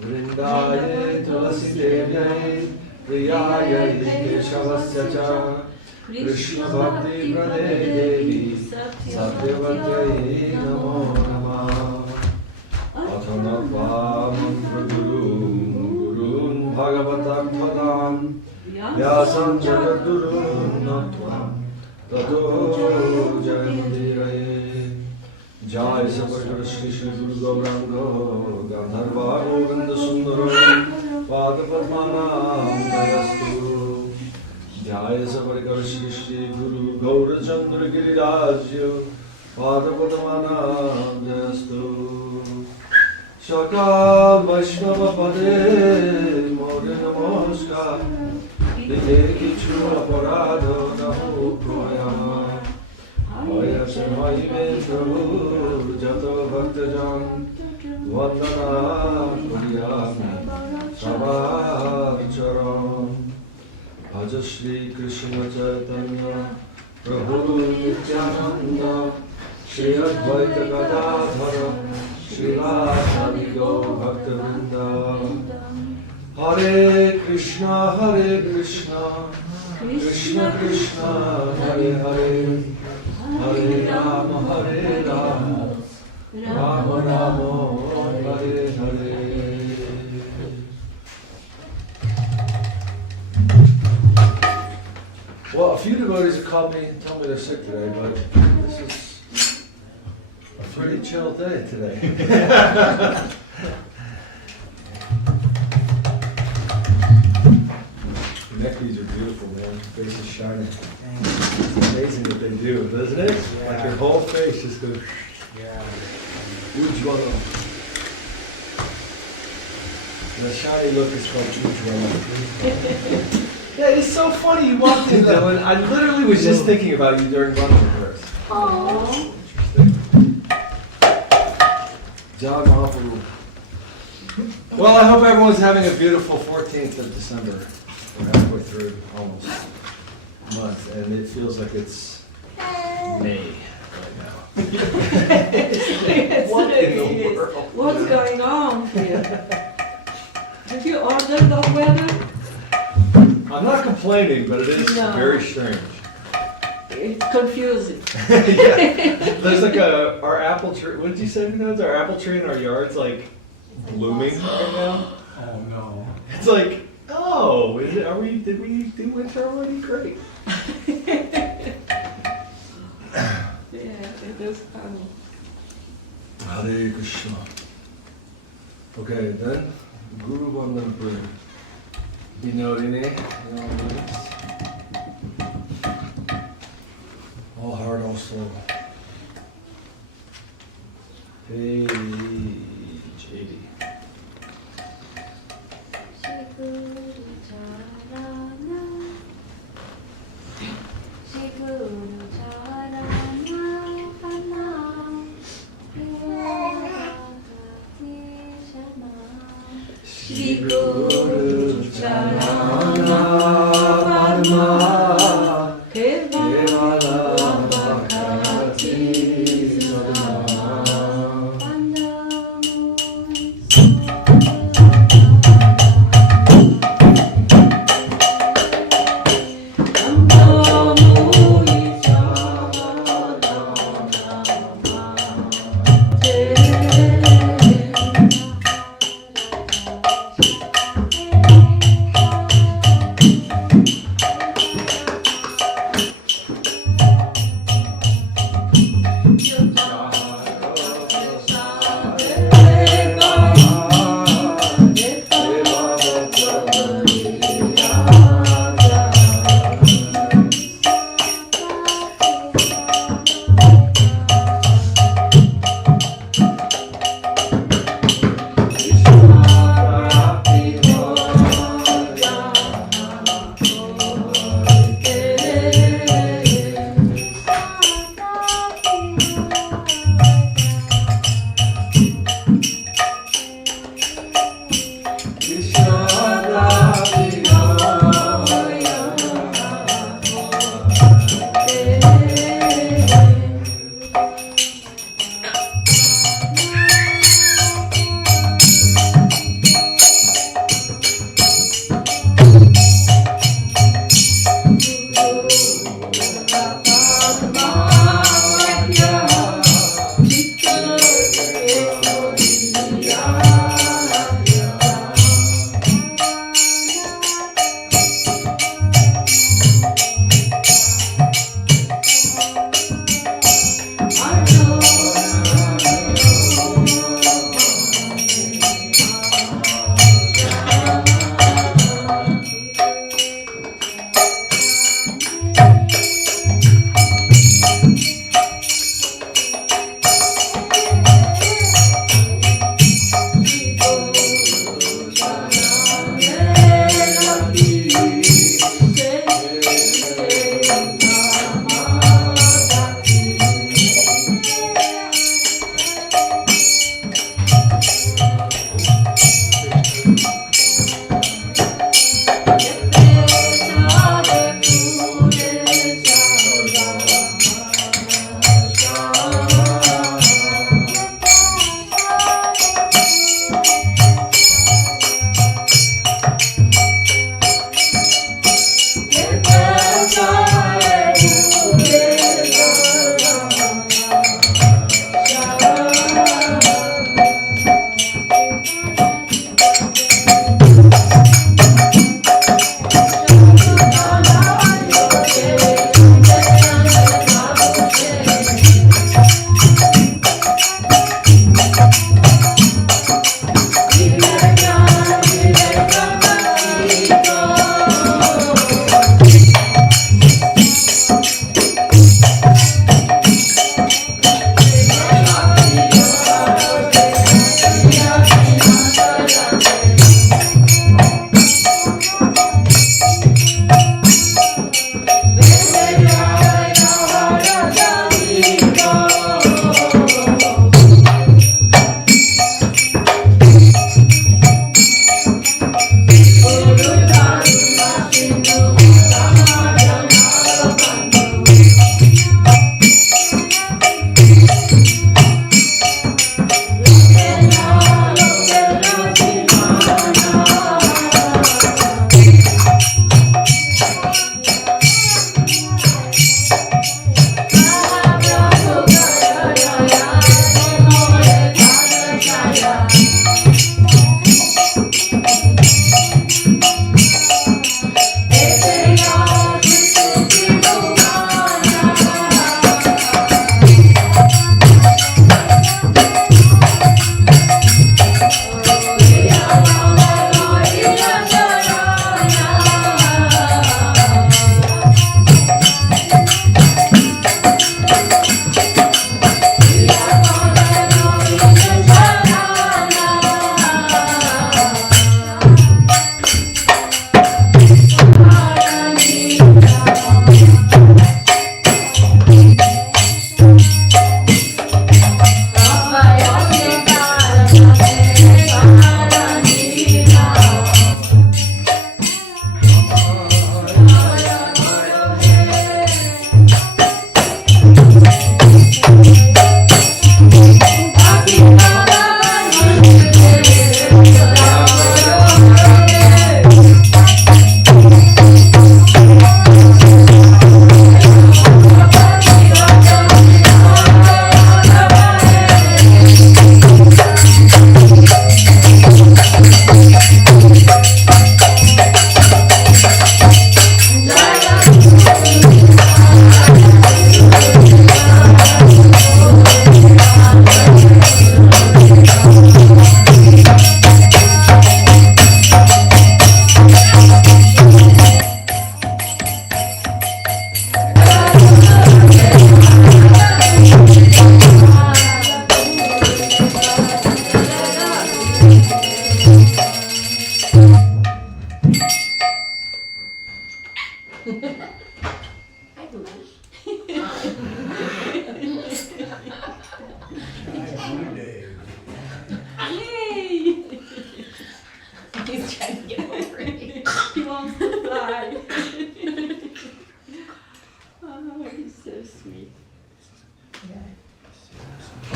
Vrindaye tulasi devyai priyaya keshavasya cha Krishna bhakti prade devi satyavatyai namo namah Athanatva mantra gurun bhagavatam tadam vyasam jagadurun natvam tato jayamudiraye Jaya Sabarkar Shri Shri Guru Gauranga Gandharva Govinda Sundaram Pada Padmanam Dayastu Jaya Sabarkar Shri Shri Guru Gaura Chandra Girirajya Pada Padmanam Dayastu Shakal Vaishnava Pade More Namaskar Dite Kichu Aparadha Naho Prayama Oya Shemai Me Prabhu Jato Bhaktajan Vandana Kuriyami Savacharam Bhaja Shri Krishna Chaitanya Prabhu Nityananda Shri Advaita Gadadhara Srila Sadigo Bhaktavinda Hare Krishna Krishna Krishna Hare Hare Hare Rama, Rama Rama, Hare Hare. Well, a few devotees have called me and told me they're sick today, but this is a pretty chill day today. Neckies are beautiful, man. Your face is shining. It's amazing what they do, doesn't it? Yeah. Like your whole face just goes. Yeah. Ujjwala. The shiny look is called Ujjwala. Yeah, it's so funny. You walked in though, and I literally was just thinking about you during Mantra verse. Oh. Interesting. John Mahaprabhu. Well, I hope everyone's having a beautiful 14th of December. We're halfway through almost month, and it feels like it's May right now. What in the world? What's going on here? Have you ordered the weather? I'm not complaining, but it is very strange. It's confusing. Yeah. There's like our apple tree. What did you say? Our apple tree in our yard's like blooming right now. Oh no! It's like. Oh, is it? Did we do winter already? Great. Yeah, it is funny. Hare Krishna. Okay, then Guru Vandan prayer. Vinodine. All heart, all soul. Page 80. Shri Guru Charana Padma Kevala Bhakti Sadhana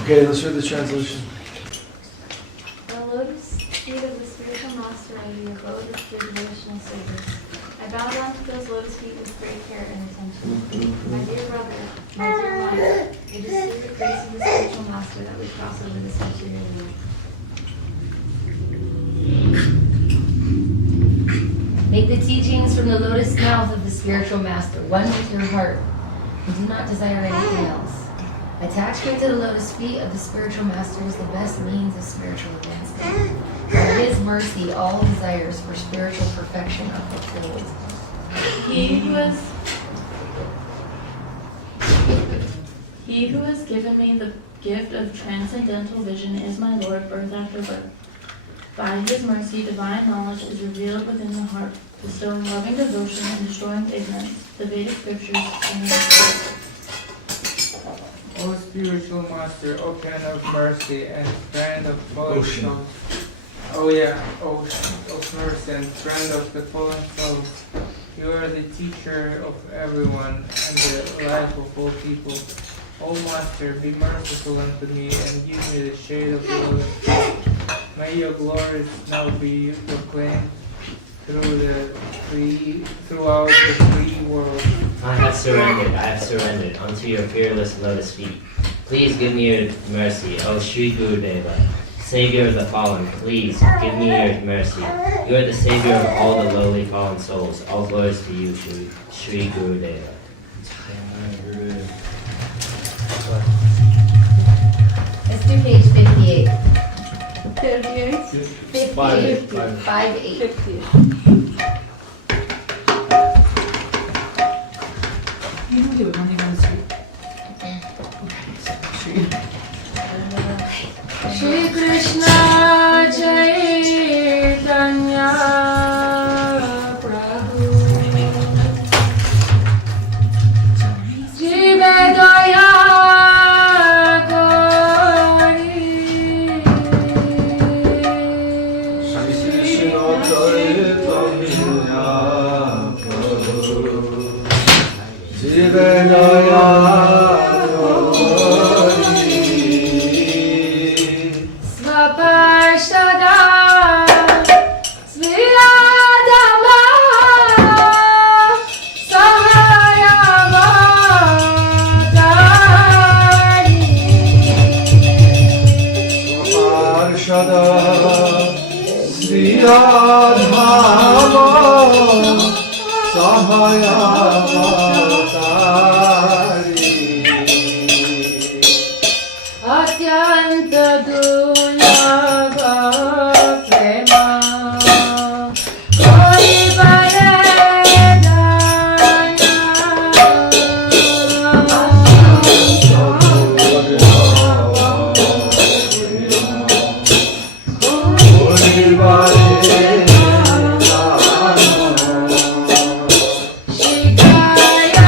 Okay, let's read the translation. the lotus feet of the spiritual master are the abode of good devotional service. I bow down to those lotus feet with great care and attention. My dear brother, my dear wife, it is through the grace of the spiritual master that we cross over this material world. Make the teachings from the lotus mouth of the spiritual master one with your heart, and do not desire anything else. Attachment to the lotus feet of the spiritual master is the best means of spiritual advancement. By his mercy, all desires for spiritual perfection are fulfilled. He who has given me the gift of transcendental vision is my Lord, birth after birth. By his mercy, divine knowledge is revealed within the heart, bestowing loving devotion and destroying ignorance. The Vedic scriptures and O spiritual master, ocean of mercy and friend of fallen Ocean. souls. Oh yeah, ocean of mercy and friend of the fallen souls. You are the teacher of everyone and the life of all people. O master, be merciful unto me and give me the shade of the lotus. May your glories now be proclaimed throughout the free world. I have surrendered unto your fearless lotus feet. Please give me your mercy, O Sri Gurudeva, Savior of the fallen. Please give me your mercy. You are the Savior of all the lowly fallen souls. All glories to you, Sri Gurudeva. Let's do page 58. 38, 58. 58. 50. You don't do it when they go to sleep. Shri Krishna Chaitanya Prabhu Jive Daya Svaparshada Sviradama Sahayavatari Parshada Sri Radha Sahayavatari Atyanta Dulabha Prema Koi Shikaya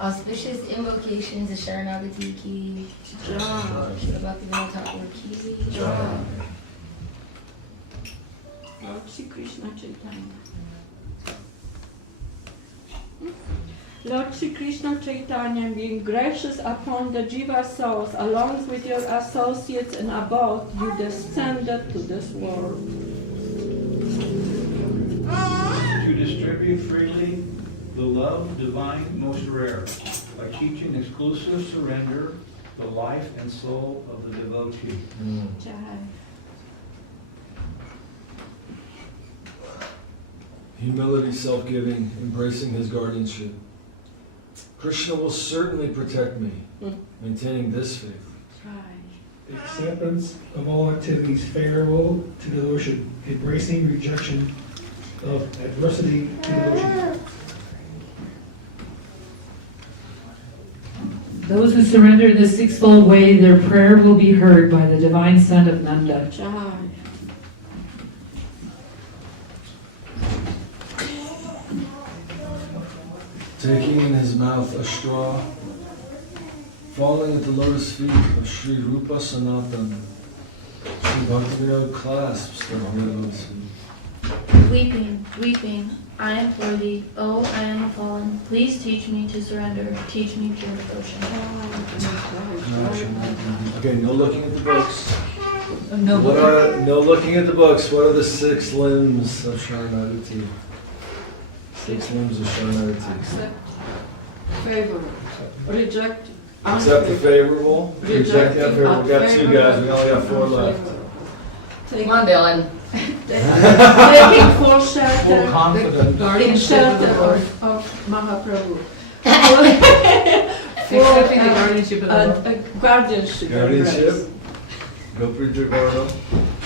Auspicious invocations of Sharanagati Ki. Srila Bhaktivinoda Thakur Ki. Lord Shri Krishna Chaitanya. Lord Shri Krishna Chaitanya, being gracious upon the Jiva souls, along with your associates and above, you descended to this world. To distribute freely the love divine most rare, by teaching exclusive surrender, the life and soul of the devotee. Jaya. Humility, self-giving, embracing his guardianship. Krishna will certainly protect me, maintaining this faith. Jaya. Acceptance of all activities favorable to devotion, embracing rejection of adversity to devotion. Those who surrender in the sixfold way, their prayer will be heard by the divine son of Nanda. Jaya. Taking in his mouth a straw, falling at the lotus feet of Sri Rupa Sanatan, Sri Bhaktivinoda clasps the lotus feet. Weeping, weeping, I implore thee, oh, I am a fallen. Please teach me to surrender. Teach me pure devotion. Okay, no looking at the books. No, No looking at the books. What are the 6 limbs of Sharanagati? 6 limbs of Sharanagati. Accept, favor, reject, Accept the favorable, reject the unfavorable. We got 2 unfavorable, guys, we only got 4 left. Come on, Dylan. Taking full shelter, Full confidence. in shelter of Mahaprabhu. accepting the guardianship of the Lord. Guardianship. Guardianship. embrace. Go pretty Gordo.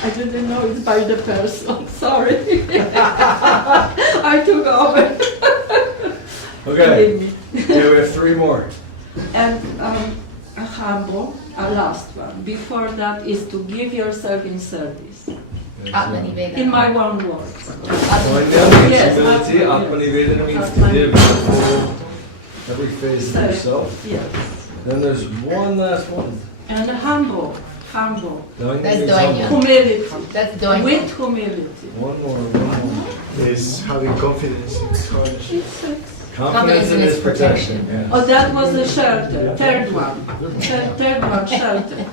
I didn't know it's by the person. Sorry. I took over. Okay, Believe me. yeah, we have 3 more. And a humble, a last one. Before that is to give yourself in service. Atmanivedana. In my own words. Chaitanya means Yes, humility. yes. Atmanivedana means to Atmanivedana. give the full, every phase of yourself. Yes. Then there's one last one. And humble. Doing That's means doing humble. Humility. That's doing With humility. One more. Is having confidence in his heart. Confidence in his protection. Yes. Oh, that was the shelter. Third one. Third one, shelter.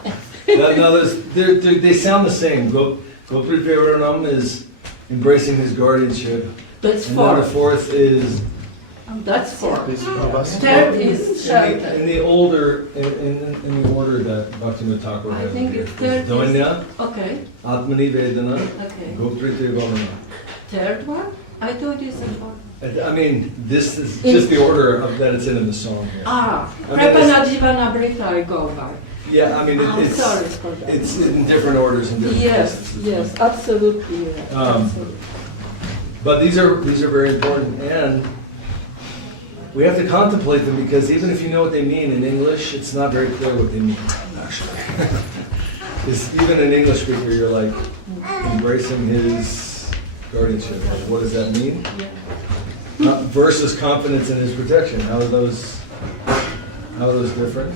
No, they sound the same. Gopri Vivaranam is embracing his guardianship. That's And then the four. 4th is That's four. Is Prabhupada. Third is shelter. in the order that Bhaktivinoda Thakur I has. think here. it's third is- Donya, Okay, Atmani Vedana, okay. Gopri Vivaranam. Third one? I thought it's an order. I mean, this is just the order that it's in the song here. Ah, I mean, Prepana Jivana Brita I go by. Yeah, I mean, I'm it's sorry for that. it's in different orders and different Yes, places. yes, absolutely. Right. Absolutely. But these are very important, and we have to contemplate them because even if you know what they mean in English, it's not very clear what they mean, actually. Because even an English speaker, you're like embracing his guardianship. Like, what does that mean? Versus confidence in his protection. How are those different?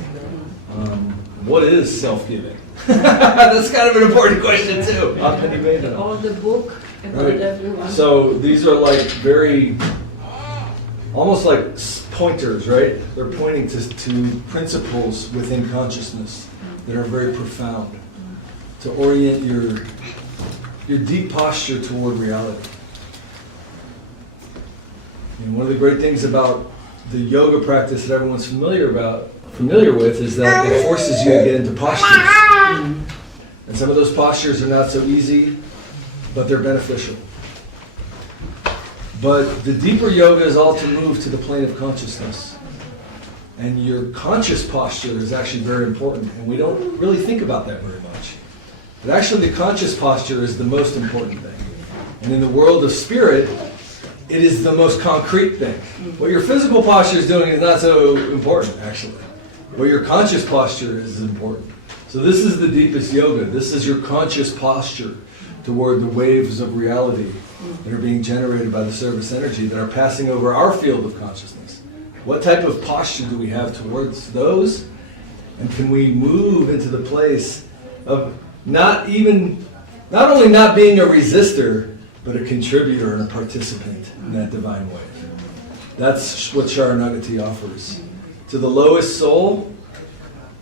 What is self-giving? That's kind of an important question too. All the book about Right. everyone. So these are like very, almost like pointers, right? They're pointing to principles within consciousness that are very profound to orient your deep posture toward reality. And one of the great things about the yoga practice that everyone's familiar with is that it forces you to get into postures. And some of those postures are not so easy, but they're beneficial. But the deeper yoga is all to move to the plane of consciousness. And your conscious posture is actually very important, and we don't really think about that very much. But actually the conscious posture is the most important thing. And in the world of spirit, it is the most concrete thing. What your physical posture is doing is not so important, actually. What your conscious posture is important. So this is the deepest yoga. This is your conscious posture toward the waves of reality that are being generated by the service energy that are passing over our field of consciousness. What type of posture do we have towards those? And can we move into the place of not only not being a resistor, but a contributor and a participant in that divine way? That's what Sharanagati offers. To the lowest soul,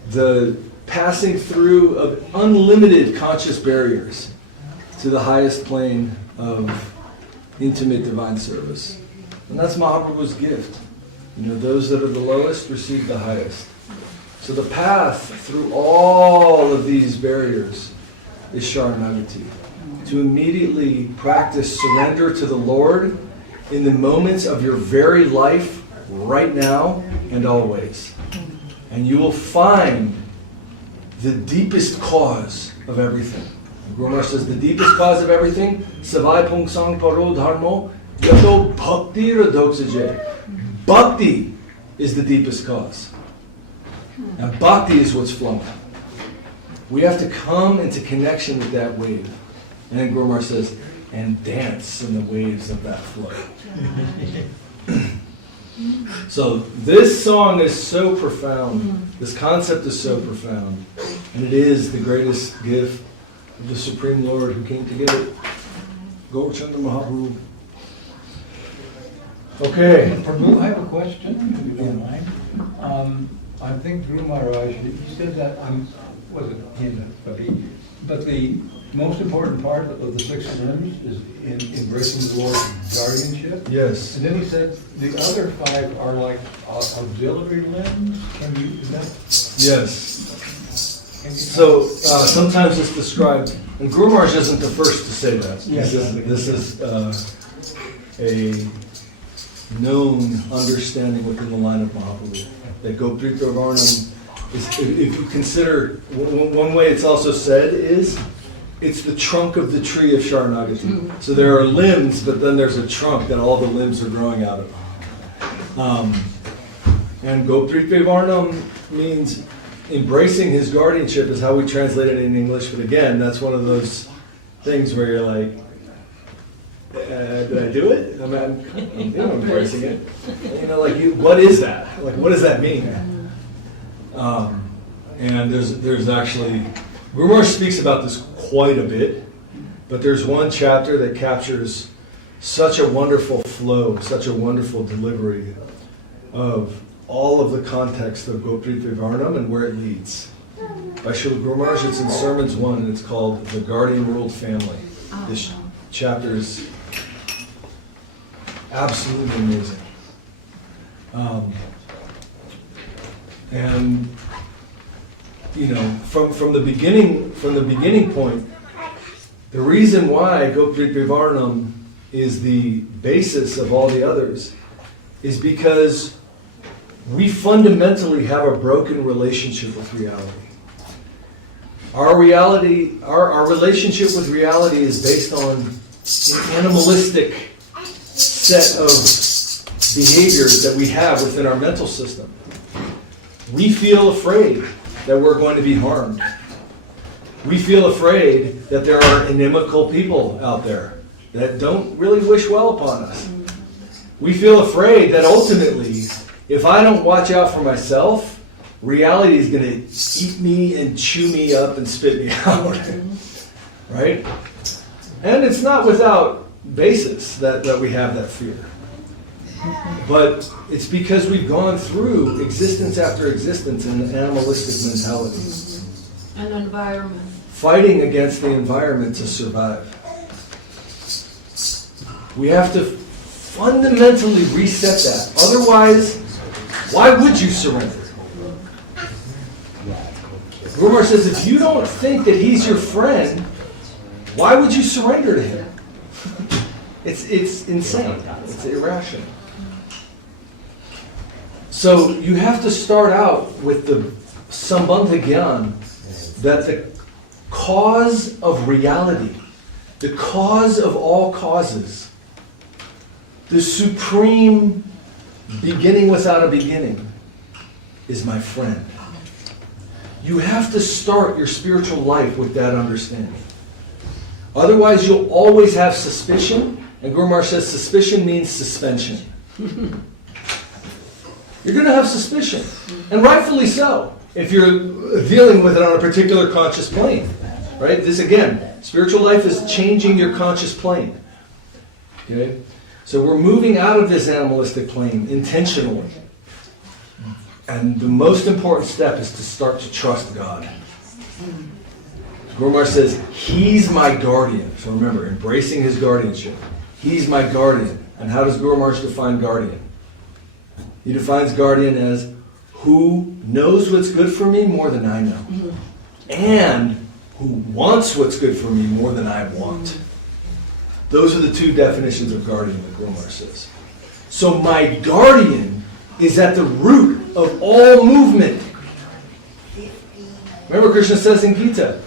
the passing through of unlimited conscious barriers to the highest plane of intimate divine service. And that's Mahaprabhu's gift. Those that are the lowest receive the highest. So the path through all of these barriers is Sharanagati. To immediately practice surrender to the Lord in the moments of your very life, right now and always. And you will find the deepest cause of everything. Guru Maharaj says the deepest cause of everything, Savai Pung Sang Paro Dharmo, Yato Bhakti Radoksaje. Bhakti is the deepest cause. And bhakti is what's flowing. We have to come into connection with that wave. And then Guru Maharaj says, and dance in the waves of that flow. So this song is so profound. This concept is so profound. And it is the greatest gift of the Supreme Lord who came to give it. Gaurachandra Mahaprabhu. Okay. Prabhu, I have a question, if you don't mind. I think Guru Maharaj, he said that, wasn't him, but the most important part of the 6 limbs is in embracing the Lord's guardianship. Yes. And then he said the other 5 are like auxiliary limbs. Is that? Yes. So sometimes it's described, and Guru Maharaj isn't the first to say that. Yes. This is a known understanding within the line of Mahaprabhu. That Goprita Varnam is, if you consider, one way it's also said is, it's the trunk of the tree of Sharanagati. So there are limbs, but then there's a trunk that all the limbs are growing out of. And Goprita Varnam means embracing his guardianship is how we translate it in English. But again, that's one of those things where you're like, did I do it? I'm embracing it. What is that? What does that mean? And there's actually, Guru Maharaj speaks about this quite a bit, but there's one chapter that captures such a wonderful flow, such a wonderful delivery of all of the context of Goprita Varnam and where it leads. By Srila Guru Maharaj, it's in Sermons 1, and it's called The Guardian Ruled Family. This chapter is absolutely amazing. And from the beginning point, the reason why Goprita Varnam is the basis of all the others is because we fundamentally have a broken relationship with reality. Our relationship with reality is based on an animalistic set of behaviors that we have within our mental system. We feel afraid that we're going to be harmed. We feel afraid that there are inimical people out there that don't really wish well upon us. We feel afraid that ultimately, if I don't watch out for myself, reality is going to eat me and chew me up and spit me out. Right? And it's not without basis that we have that fear. But it's because we've gone through existence after existence in an animalistic mentality. An environment. Fighting against the environment to survive. We have to fundamentally reset that. Otherwise, why would you surrender? Guru Maharaj says, if you don't think that he's your friend, why would you surrender to him? It's insane. It's irrational. So you have to start out with the Sambandha Gyan, that the cause of reality, the cause of all causes, the supreme beginning without a beginning, is my friend. You have to start your spiritual life with that understanding. Otherwise, you'll always have suspicion, and Guru Maharaj says suspicion means suspension. You're going to have suspicion. And rightfully so, if you're dealing with it on a particular conscious plane. Right? This, again, spiritual life is changing your conscious plane. Okay? So we're moving out of this animalistic plane intentionally. And the most important step is to start to trust God. Guru Maharaj says, He's my guardian. So remember, embracing His guardianship. He's my guardian. And how does Guru Maharaj define guardian? He defines guardian as who knows what's good for me more than I know. And who wants what's good for me more than I want. Those are the two definitions of guardian that Guru Maharaj says. So my guardian is at the root of all movement. Remember Krishna says in Gita,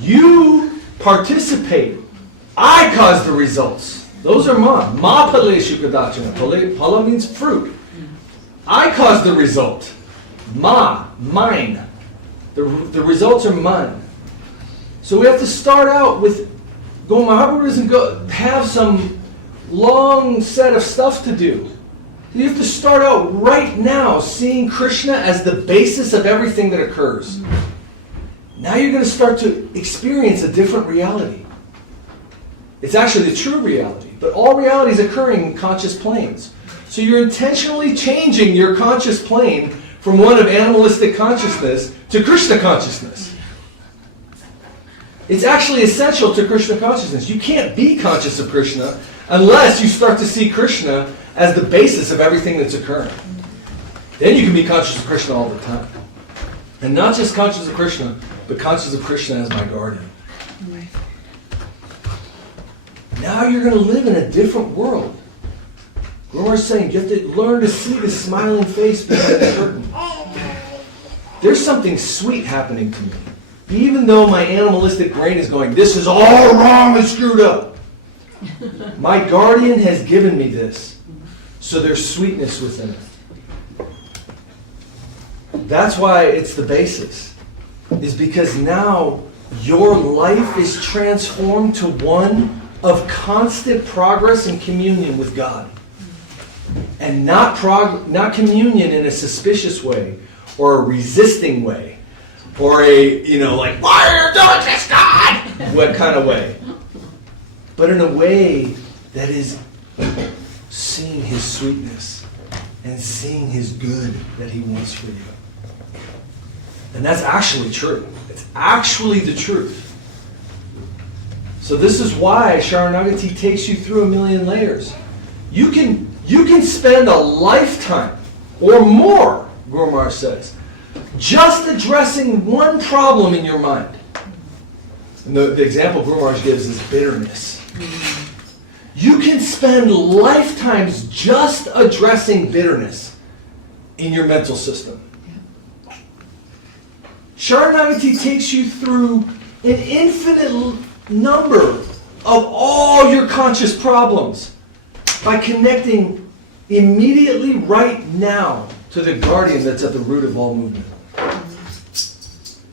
you participate. I cause the results. Those are ma. Ma paleshu kadachana. Pala means fruit. I cause the result. Ma, mine. The results are mine. So we have to start out with, Mahaprabhu doesn't have some long set of stuff to do. You have to start out right now seeing Krishna as the basis of everything that occurs. Now you're going to start to experience a different reality. It's actually the true reality. But all reality is occurring in conscious planes. So you're intentionally changing your conscious plane from one of animalistic consciousness to Krishna consciousness. It's actually essential to Krishna consciousness. You can't be conscious of Krishna unless you start to see Krishna as the basis of everything that's occurring. Then you can be conscious of Krishna all the time. And not just conscious of Krishna, but conscious of Krishna as my guardian. Now you're going to live in a different world. Guru Maharaj is saying you have to learn to see the smiling face behind the curtain. There's something sweet happening to me. Even though my animalistic brain is going, this is all wrong and screwed up. My guardian has given me this. So there's sweetness within it. That's why it's the basis. Is because now your life is transformed to one of constant progress and communion with God. And not communion in a suspicious way, or a resisting way, or a, like, why are you doing this, God? What kind of way? But in a way that is seeing His sweetness and seeing His good that He wants for you. And that's actually true. It's actually the truth. So this is why Sharanagati takes you through a million layers. You can spend a lifetime or more, Guru Maharaj says, just addressing one problem in your mind. And the example Guru Maharaj gives is bitterness. You can spend lifetimes just addressing bitterness in your mental system. Sharanagati takes you through an infinite number of all your conscious problems by connecting immediately right now to the guardian that's at the root of all movement.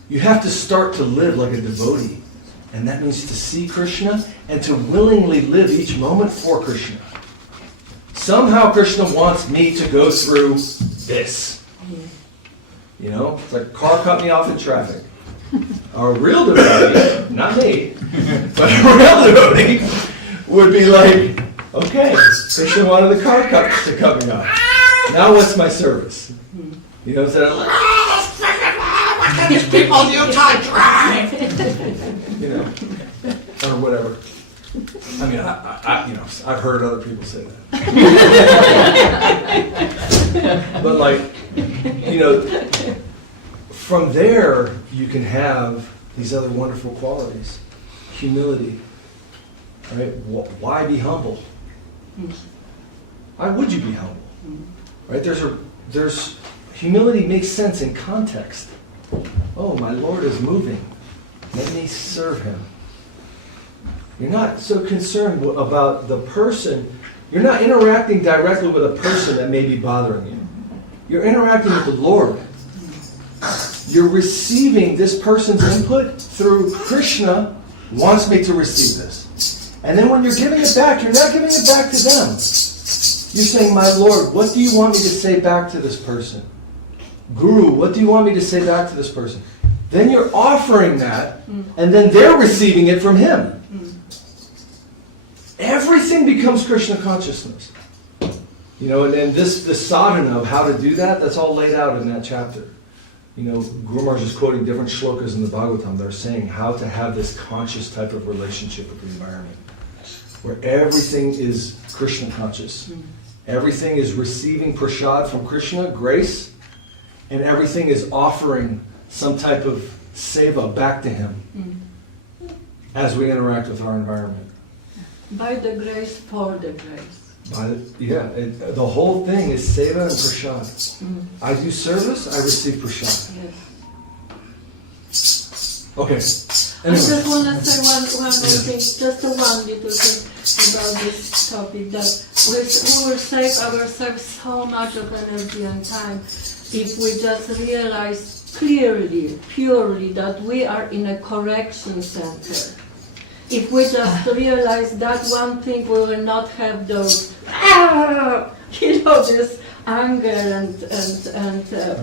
You have to start to live like a devotee. And that means to see Krishna and to willingly live each moment for Krishna. Somehow Krishna wants me to go through this. It's like a car cut me off in traffic. A real devotee, not me, but a real devotee would be like, okay, Krishna wanted the car to cut me off. Now what's my service? Instead of like, why can't these people U-turn drive? Or whatever. I mean, I've heard other people say that. But like, from there you can have these other wonderful qualities. Humility. Right? Why be humble? Why would you be humble? Right? There's humility makes sense in context. Oh, my Lord is moving. Let me serve Him. You're not so concerned about the person. You're not interacting directly with a person that may be bothering you. You're interacting with the Lord. You're receiving this person's input through Krishna wants me to receive this. And then when you're giving it back, you're not giving it back to them. You're saying, my Lord, what do you want me to say back to this person? Guru, what do you want me to say back to this person? Then you're offering that, and then they're receiving it from him. Everything becomes Krishna consciousness. You know, and this sadhana of how to do that, that's all laid out in that chapter. You know, Guru Maharaj is quoting different shlokas in the Bhagavatam that are saying how to have this conscious type of relationship with the environment, where everything is Krishna conscious. Everything is receiving prasad from Krishna, grace, and everything is offering some type of seva back to him as we interact with our environment. By the grace, for the grace. The whole thing is seva and prasad. I do service, I receive prasad. Yes. Okay. I just want to say one more thing, just one little thing about this topic, that we will save ourselves so much of energy and time if we just realize clearly, purely, that we are in a correction center. If we just realize that one thing, we will not have those, this anger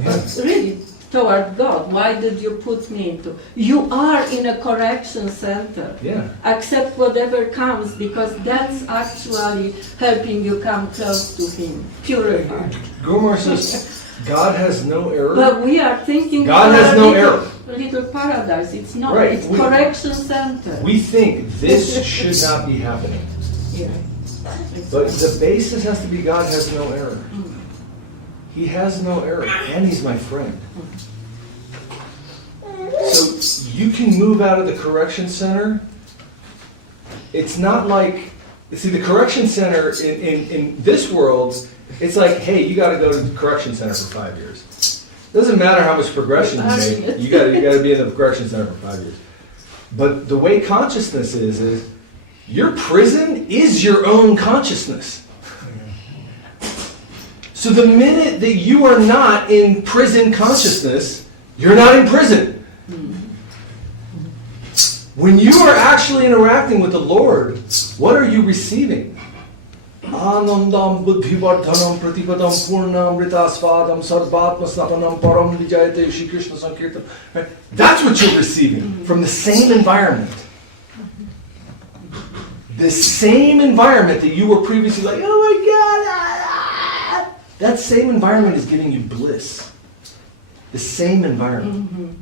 but really toward God. Why did you put me into? You are in a correction center. Yeah. Accept whatever comes, because that's actually helping you come close to Him. Purify. Guru Maharaj says, God has no error. But we are thinking God has no error. Little paradise. It's not. Right. It's correction center. We think this should not be happening. Yeah. But the basis has to be God has no error. He has no error, and He's my friend. So you can move out of the correction center. It's not like, see, the correction center in this world, it's like, hey, you got to go to the correction center for 5 years. Doesn't matter how much progression you make, you got to be in the correction center for 5 years. But the way consciousness is your prison is your own consciousness. So the minute that you are not in prison consciousness, you're not in prison. When you are actually interacting with the Lord, what are you receiving? Anandam buddhivardhanam pratipadam purnamritasvadam sarvatma stapanam param vijayate Shri Krishna Sankirtan. That's what you're receiving from the same environment. The same environment that you were previously like, oh my God, that same environment is giving you bliss. The same environment.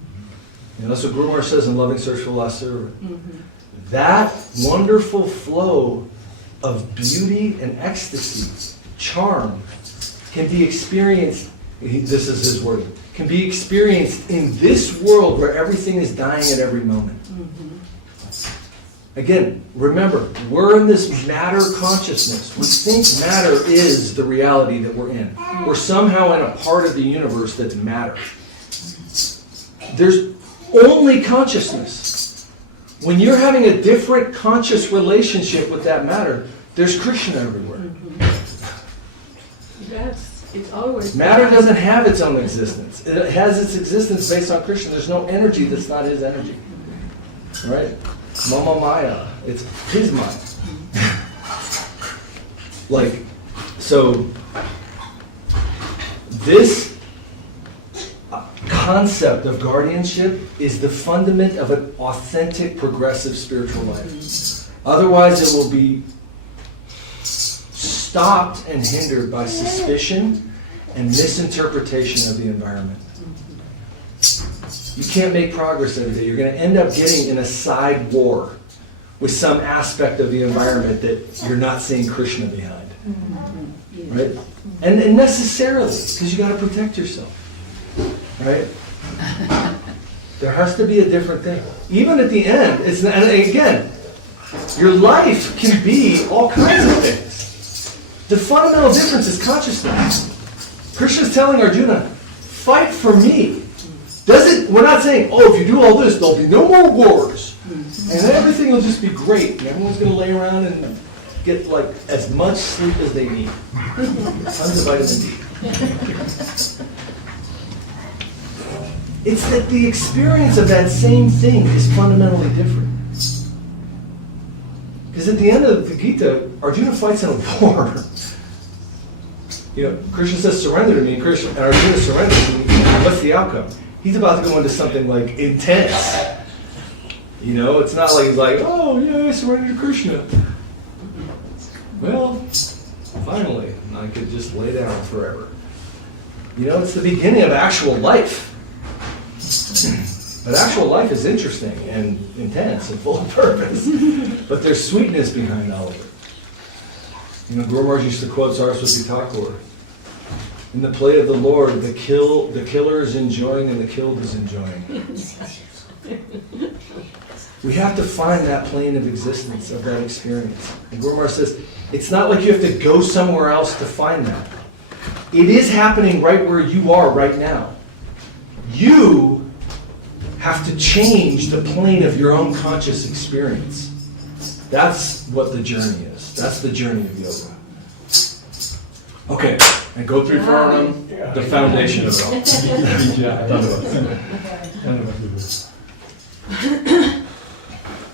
And that's what Guru Maharaj says in Loving Search for the Last Servant. That wonderful flow of beauty and ecstasy, charm, can be experienced, this is his word, can be experienced in this world where everything is dying at every moment. Again, remember, we're in this matter consciousness. We think matter is the reality that we're in. We're somehow in a part of the universe that's matter. There's only consciousness. When you're having a different conscious relationship with that matter, there's Krishna everywhere. Yes, it's always. Matter doesn't have its own existence. It has its existence based on Krishna. There's no energy that's not his energy. Right? Mama Maya. It's his mind. So this concept of guardianship is the fundament of an authentic, progressive spiritual life. Otherwise, it will be stopped and hindered by suspicion and misinterpretation of the environment. You can't make progress every day. You're going to end up getting in a side war with some aspect of the environment that you're not seeing Krishna behind. Right? And necessarily, because you got to protect yourself. Right? There has to be a different thing. Even at the end, and again, your life can be all kinds of things. The fundamental difference is consciousness. Krishna's telling Arjuna, fight for me. We're not saying, oh, if you do all this, there'll be no more wars. And everything will just be great. And everyone's going to lay around and get like as much sleep as they need. Tons of vitamin D. It's that the experience of that same thing is fundamentally different. Because at the end of the Gita, Arjuna fights in a war. Krishna says, surrender to me, and Arjuna surrenders to me. What's the outcome? He's about to go into something like intense. It's not like he's like, oh yeah, I surrender to Krishna. Well, finally, I could just lay down forever. It's the beginning of actual life. But actual life is interesting and intense and full of purpose. But there's sweetness behind all of it. Guru Maharaj used to quote Saraswat Thakur. In the plate of the Lord, the killer is enjoying and the killed is enjoying. We have to find that plane of existence, of that experience. And Guru Maharaj says, it's not like you have to go somewhere else to find that. It is happening right where you are right now. You have to change the plane of your own conscious experience. That's what the journey is. That's the journey of yoga. Okay, and go through Pranam, the foundation of it all.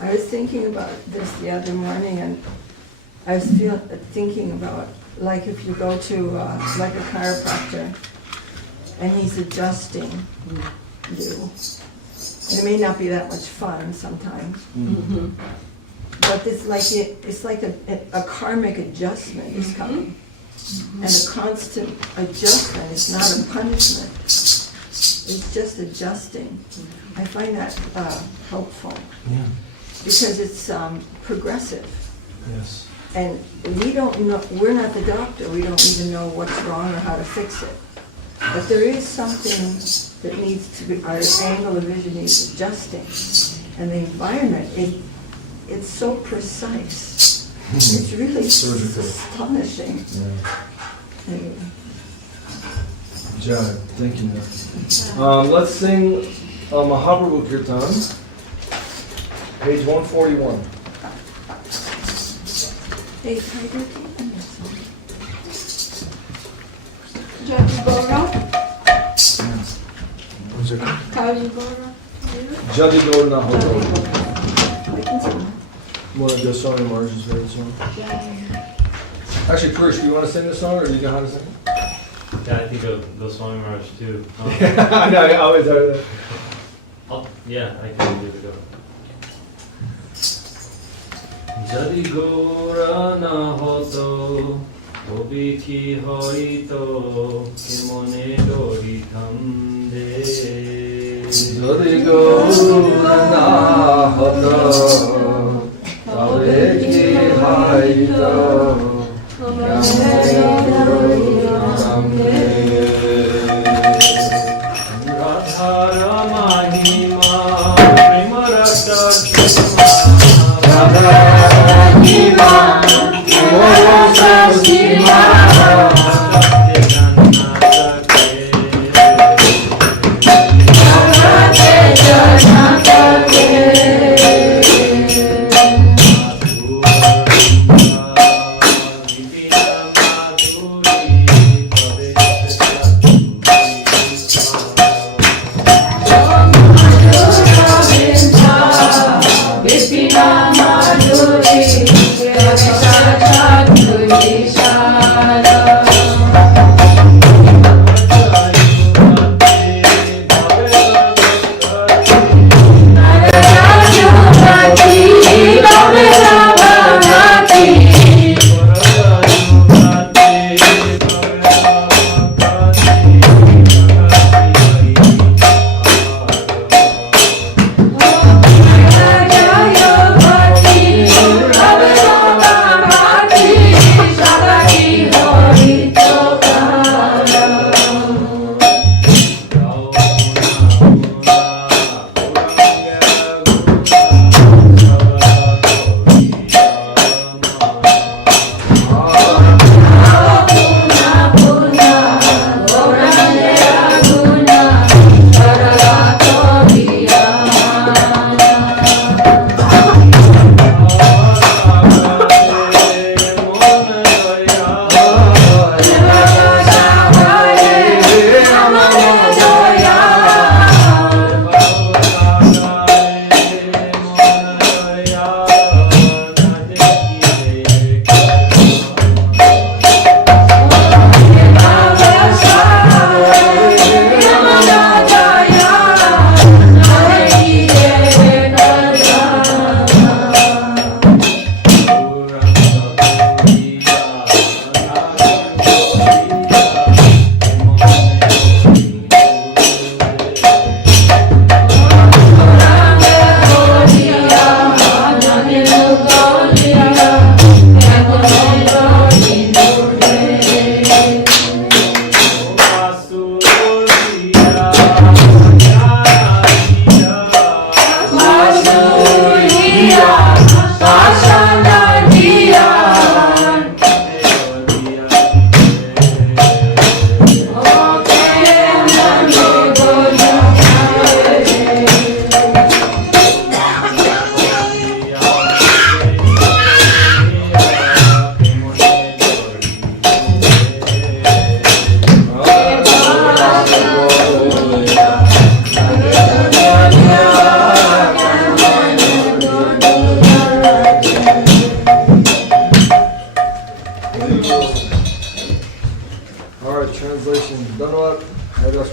I was thinking about this the other morning, and I was thinking about, like, if you go to like a chiropractor, and he's adjusting you. And it may not be that much fun sometimes, but it's like a karmic adjustment is coming, and a constant adjustment is not a punishment. It's just adjusting. I find that helpful because it's progressive. Yes. And we don't know. We're not the doctor. We don't even know what's wrong or how to fix it. But there is something that needs to be, our angle of vision needs adjusting. And the environment, it's so precise. It's really astonishing. Yeah. Anyway. Jaya, thank you. Let's sing Mahaprabhu Kirtan, page 141. Hey, Tiger, can you song? Jadi Gora? Kali Gora? Jadi Gaur Na Hoto. I can sing. Want to do a song in Maharaj's favorite song? Actually, Krish, do you want to sing this song, or do you know how to sing it? Yeah, I think those Swami Maharaj too. I know, I always do that. Yeah, I can give it a go. Jadi Gaura na hoto, obi ki hoito, kemone dori tamde. Jadi Gaura na hoto, obi ki hoito, kemone dori tamde. Radhara mahima, prema rasa chima.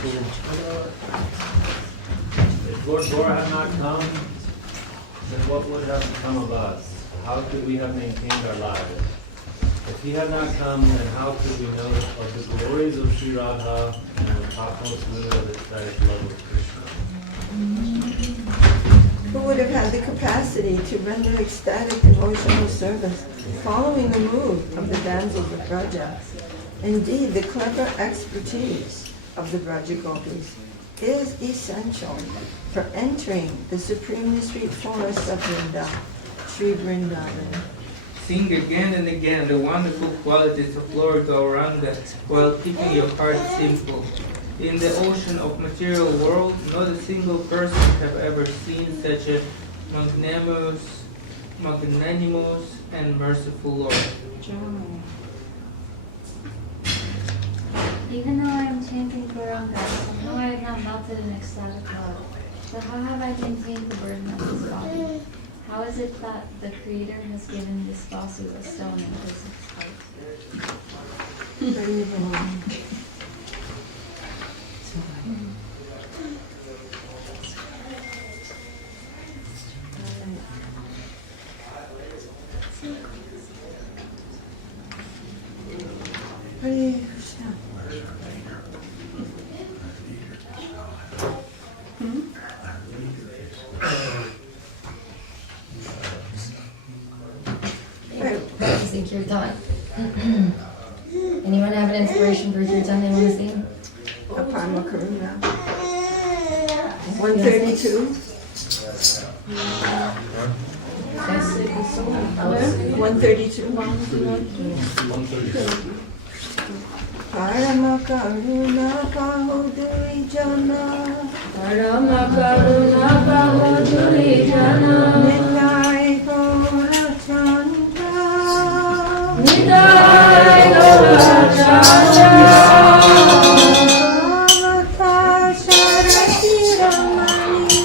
If Lord Gora had not come, then what would have become of us? How could we have maintained our lives? If he had not come, then how could we know of the glories of Sri Radha and the topmost mood of the ecstatic love of Krishna? Who would have had the capacity to render ecstatic devotional service following the mood of the damsels of Braja? Indeed, the clever expertise of the Braja Gopis is essential for entering the supremely sweet forest of Vrinda, Sri Vrindavan. Sing again and again the wonderful qualities of Lord Gauranga while keeping your heart simple. In the ocean of material world, not a single person have ever seen such a magnanimous and merciful Lord. Even though I am chanting Gauranga, somehow I have not melted in ecstatic love. So how have I maintained the burden of this body? How is it that the Creator has given this Vasu a stone in his heart? Hare Krishna. Practicing kirtan. Anyone have an inspiration for kirtan they want to sing? Aparma Karuna. 132. 132. Parama Karuna Kahoduri Jana. Parama Karuna Kahoduri Jana. Nidai Gaura Chandra. Nidai Gaura Chandra. Bhavata Sharati Ramani.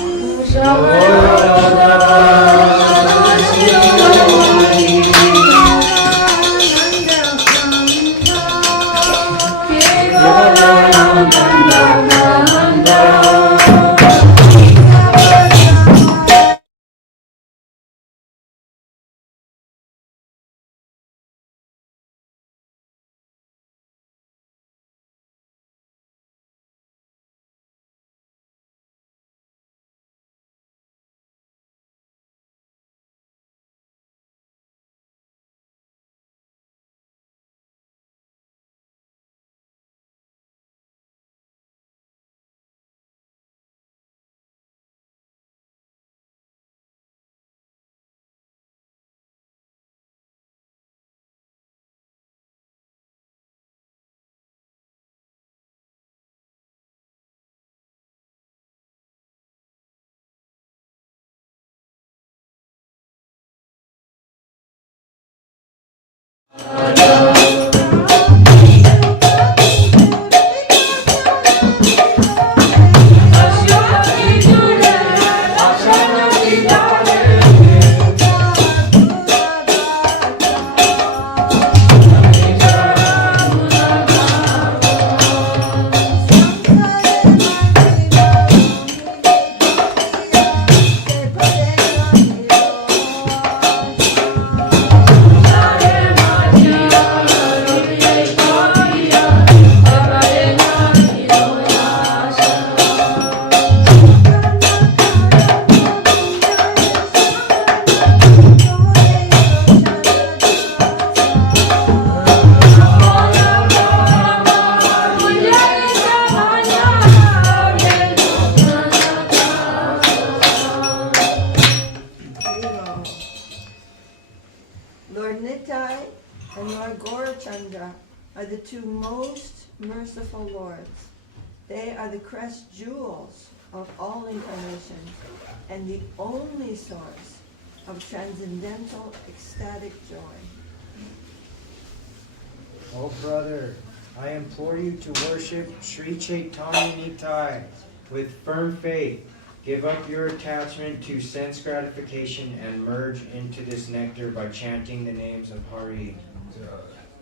are the two most merciful lords. They are the crest jewels of all incarnations and the only source of transcendental ecstatic joy. Oh brother, I implore you to worship Sri Chaitanya Nitai with firm faith. Give up your attachment to sense gratification and merge into this nectar by chanting the names of Hari.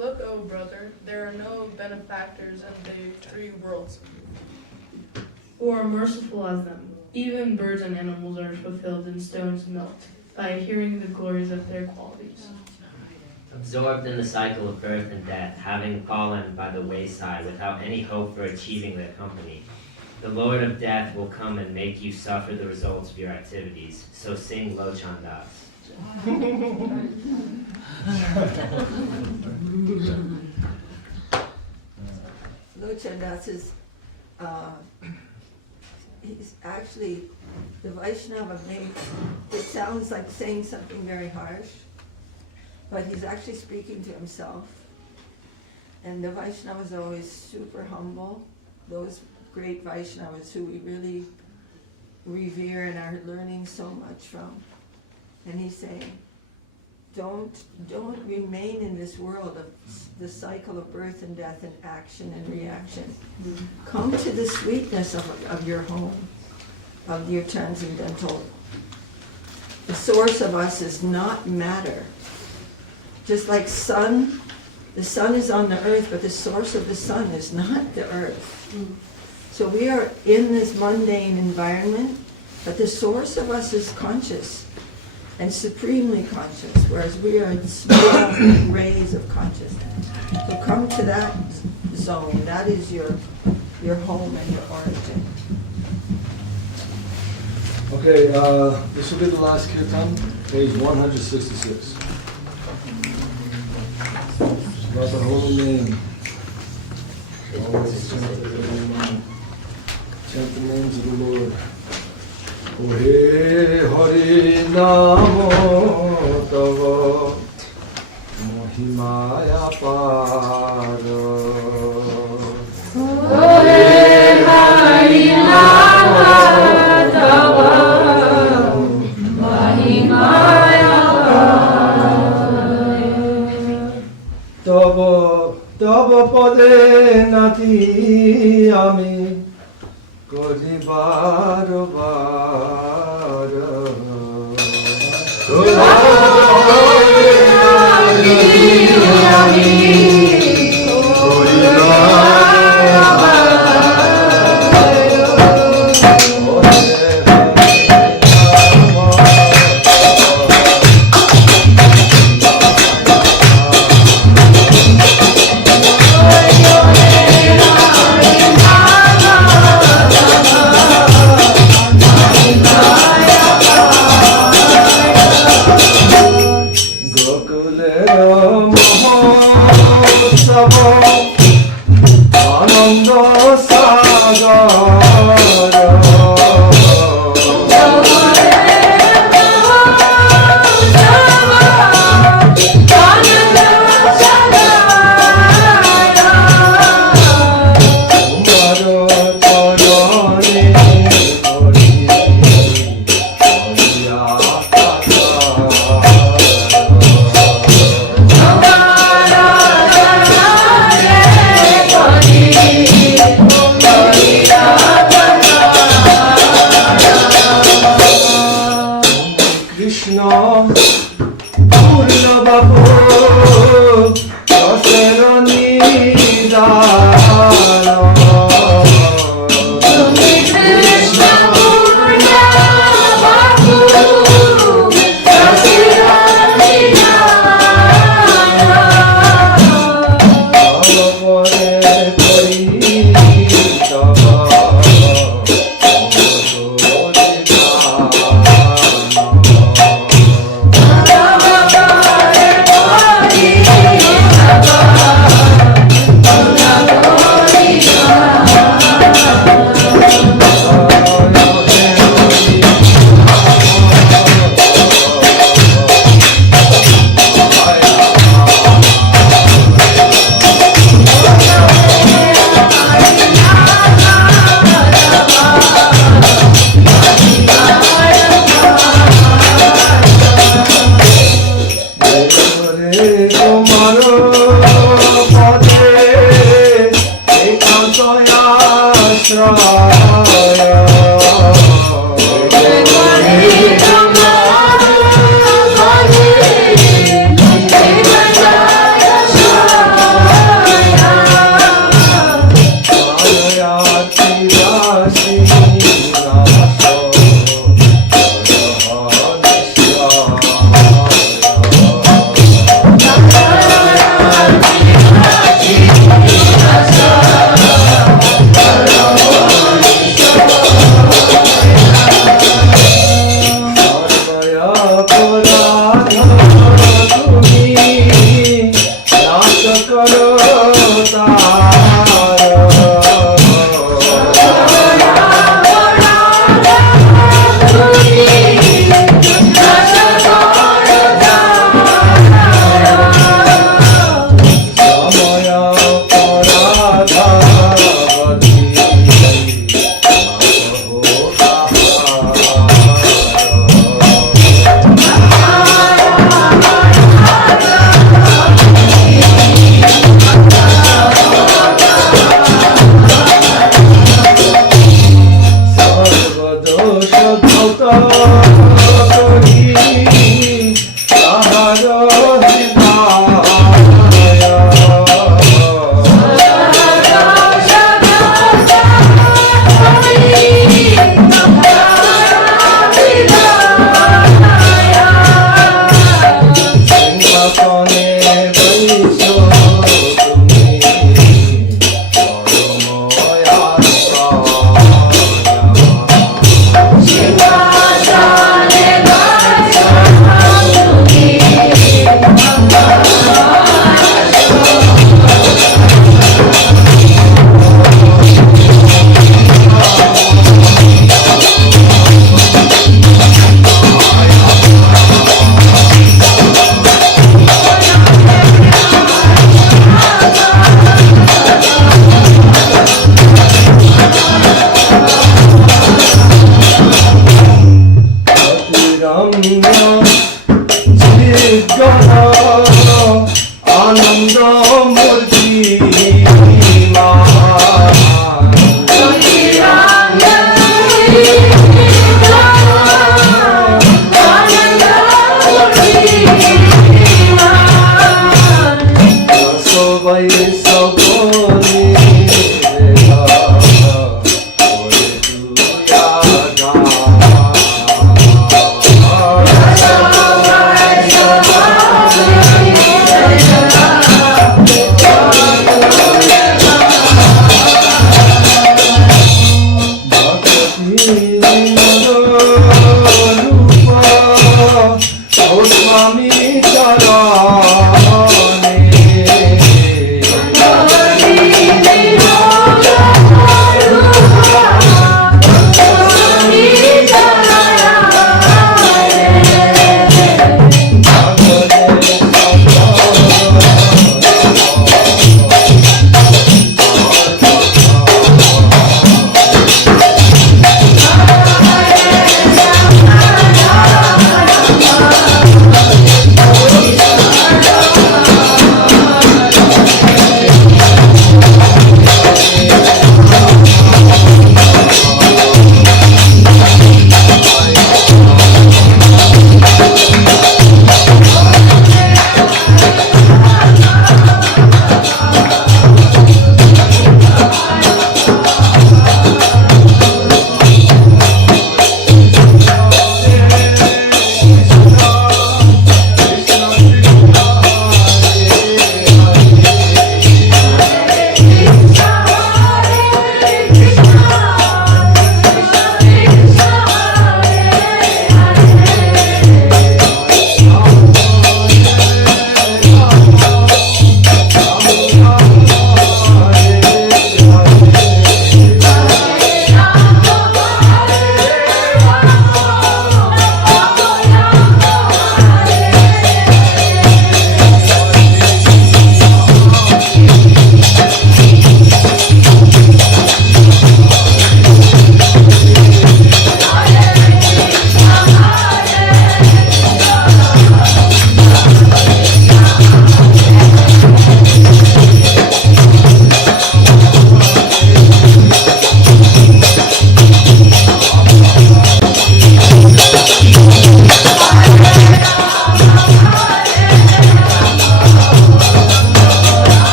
Look, O brother, there are no benefactors in the three worlds. who are merciful as them. Even birds and animals are fulfilled and stones melt by hearing the glories of their qualities. Absorbed in the cycle of birth and death, having fallen by the wayside without any hope for achieving their company, the Lord of Death will come and make you suffer the results of your activities. So sing Lochan Das. Lochan Das is, he's actually, the Vaishnava made, it sounds like saying something very harsh, but he's actually speaking to himself. And the Vaishnavas are always super humble, those great Vaishnavas who we really revere and are learning so much from. And he's saying, don't remain in this world of the cycle of birth and death and action and reaction. Come to the sweetness of your home, of your transcendental. The source of us is not matter. Just like sun, the sun is on the earth, but the source of the sun is not the earth. So we are in this mundane environment, but the source of us is conscious and supremely conscious, whereas we are in small rays of consciousness. So come to that zone. That is your home and your origin. Okay, this will be the last kirtan, page 166. It's about the holy name. Always chant the holy name. Chant the names of the Lord. Ohe Hari Namo Tava Mohimaya Paro. Ohe Hari Namo Tava Mohimaya Paro. Tava Pade Nati Ami Kodi Baro Baro. Jaya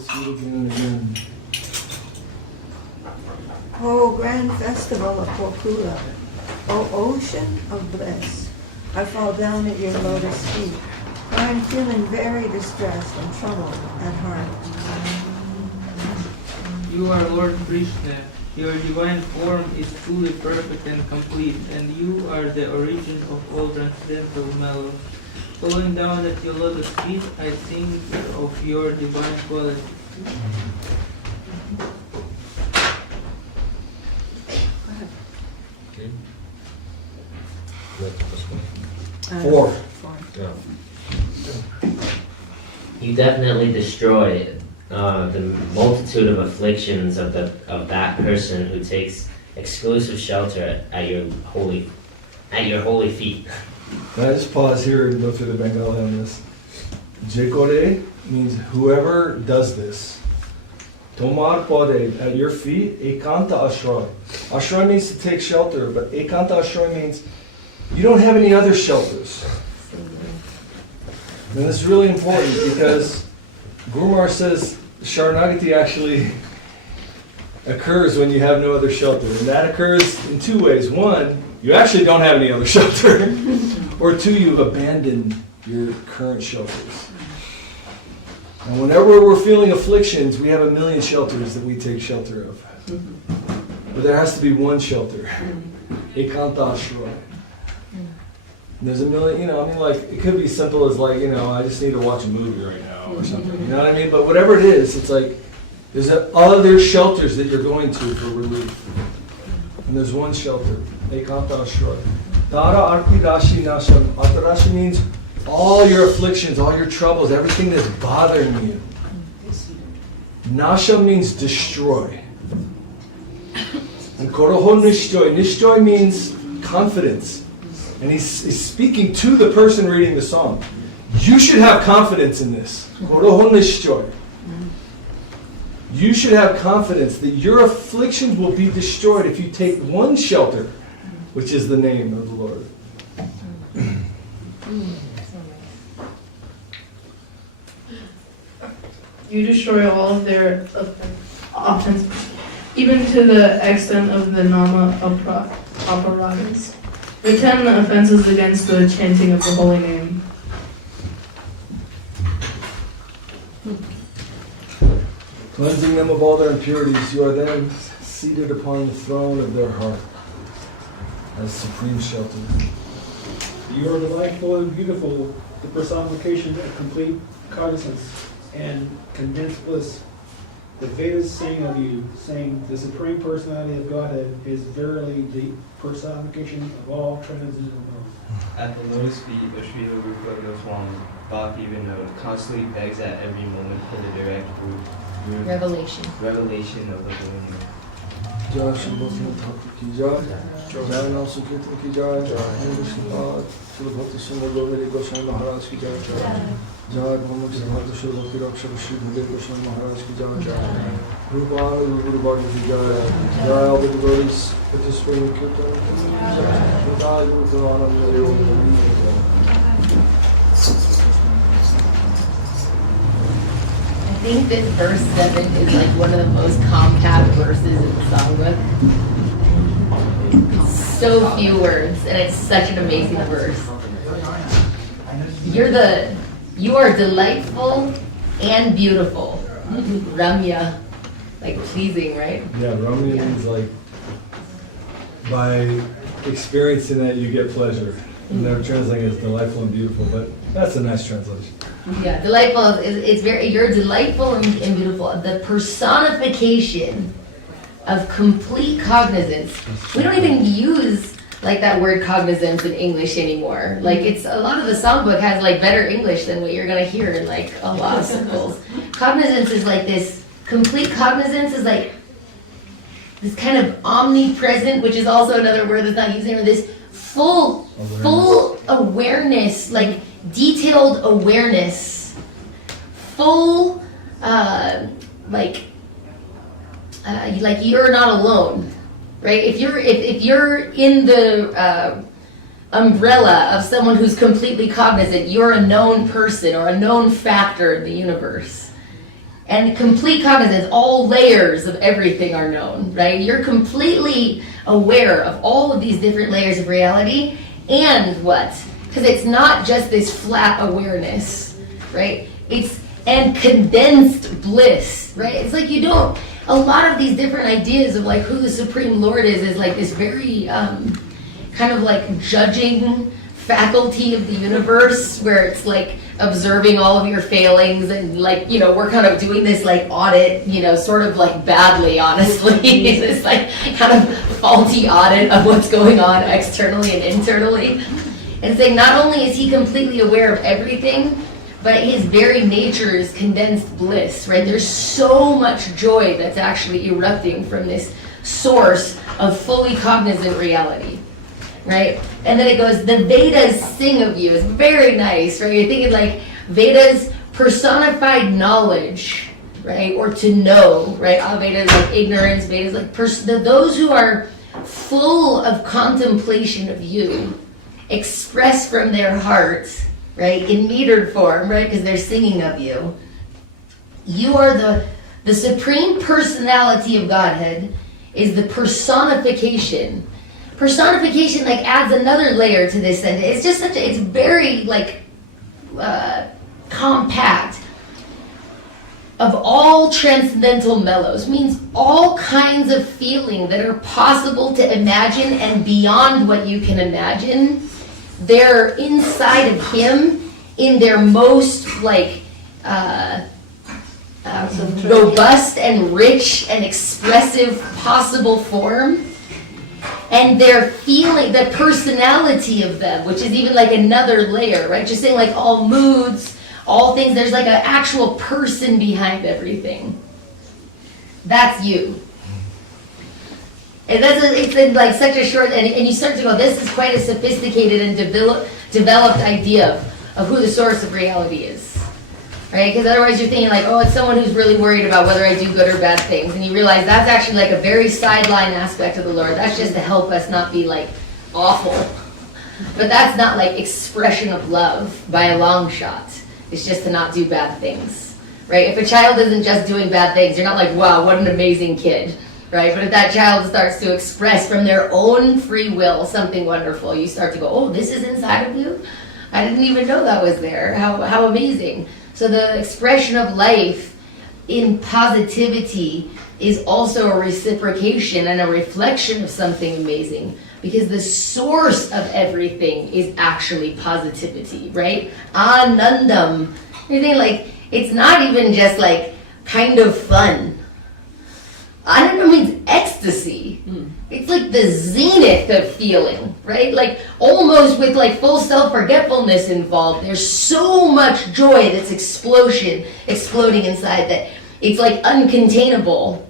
Lotus feet again and again. Oh, grand festival of Gokula, oh ocean of bliss, I fall down at your lotus feet, for I'm feeling very distressed and troubled at heart. You are Lord Krishna. Your divine form is truly perfect and complete, and you are the origin of all transcendental mellows. Falling down at your lotus feet, I sing of your divine quality. Four. No. You definitely destroy the multitude of afflictions of that person who takes exclusive shelter at your holy feet. Can I just pause here and go through the Bengali on this? Jekore means whoever does this. Tomar pode, at your feet, ekanta ashray. Ashray means to take shelter, but ekanta ashray means you don't have any other shelters. And this is really important because Guru Maharaj says Sharanagati actually occurs when you have no other shelter. And that occurs in two ways. One, you actually don't have any other shelter. Or two, you've abandoned your current shelters. And whenever we're feeling afflictions, we have a million shelters that we take shelter of. But there has to be one shelter. Ekanta ashray. There's a million, it could be simple as I just need to watch a movie right now or something. You know what I mean? But whatever it is, it's like there's other shelters that you're going to for relief. And there's one shelter. Ekanta ashray. Tara arti rashi nasham. Arti rashi means all your afflictions, all your troubles, everything that's bothering you. Nasham means destroy. And koroho nishtoy. Nishtoy means confidence. And he's speaking to the person reading the song. You should have confidence in this. Koroho nishtoy. You should have confidence that your afflictions will be destroyed if you take one shelter, which is the name of the Lord. You destroy all of their offenses, even to the extent of the nama aparatas. The 10 offenses against the chanting of the holy name. Cleansing them of all their impurities, you are then seated upon the throne of their heart as supreme shelter. You are delightful and beautiful, the personification of complete cognizance and condensed bliss. The Vedas sing of you, saying, the Supreme Personality of Godhead is verily the personification of all transcendental growth. At the lotus feet of Srila Rupa Goswami, Bhakti Vinod constantly begs at every moment for the direct revelation of the holy name. Jaya Shri Bhakti Thakur ki Jaya, Jaya Nam Sankirtan ki Jaya, Jaya Vishnu Srila Bhakti Sundar Govindji Goswami Maharaj ki Jaya, Jaya Bhumuk Siddhartha Srila Bhakti Rakshaka Sri Gurudev Goswami Maharaj ki Jaya, Rupa Guru Bhakti ki Jaya, Jaya all the devotees participating in Kirtan, Jaya Guru Pranam Jaya. I think this verse 7 is like one of the most compact verses in the songbook. So few words, and it's such an amazing verse. You are delightful and beautiful. Ramya, like pleasing, right? Yeah, Ramya means by experiencing that you get pleasure. And they're translating it as delightful and beautiful, but that's a nice translation. Yeah, delightful. You're delightful and beautiful. The personification of complete cognizance. We don't even use that word cognizance in English anymore. It's a lot of the songbook has better English than what you're gonna hear in a lot of circles. Cognizance is this. Complete cognizance is this kind of omnipresent, which is also another word that's not used anymore. This full awareness, detailed awareness, full, you're not alone, right? If you're in the umbrella of someone who's completely cognizant, you're a known person or a known factor in the universe. And complete cognizance, all layers of everything are known, right? You're completely aware of all of these different layers of reality. And what? Because it's not just this flat awareness, right? And condensed bliss, right? It's like you don't, a lot of these different ideas of like who the Supreme Lord is like this very kind of like judging faculty of the universe where it's like observing all of your failings and like, we're kind of doing this like audit, sort of like badly, honestly. This like kind of faulty audit of what's going on externally and internally. And saying not only is he completely aware of everything, but his very nature is condensed bliss, right? There's so much joy that's actually erupting from this source of fully cognizant reality, right? And then it goes, the Vedas sing of you. It's very nice, right? You're thinking like Vedas personified knowledge, right? Or to know, right? Aveda is like ignorance, Veda is like those who are full of contemplation of you, express from their hearts, right, in metered form, right, because they're singing of you. You are the supreme personality of Godhead is the personification. Personification like adds another layer to this sentence. It's just it's very like compact. Of all transcendental mellows, means all kinds of feeling that are possible to imagine and beyond what you can imagine. They're inside of him in their most like robust and rich and expressive possible form. And they're feeling the personality of them, which is even like another layer, right? Just saying like all moods, all things, there's like an actual person behind everything. That's you. And it's in like such a short, and you start to go, this is quite a sophisticated and developed idea of who the source of reality is, right? Because otherwise you're thinking like, oh, it's someone who's really worried about whether I do good or bad things. And you realize that's actually like a very sideline aspect of the Lord. That's just to help us not be like awful. But that's not like expression of love by a long shot. It's just to not do bad things, right? If a child isn't just doing bad things, you're not like, wow, what an amazing kid. Right? But if that child starts to express from their own free will something wonderful, you start to go, oh, this is inside of you? I didn't even know that was there. How amazing. So the expression of life in positivity is also a reciprocation and a reflection of something amazing. Because the source of everything is actually positivity, right? Anandam. You're thinking like, it's not even just like kind of fun. Ananda means ecstasy. It's like the zenith of feeling, right? Like almost with like full self-forgetfulness involved. There's so much joy that's exploding inside that it's like uncontainable.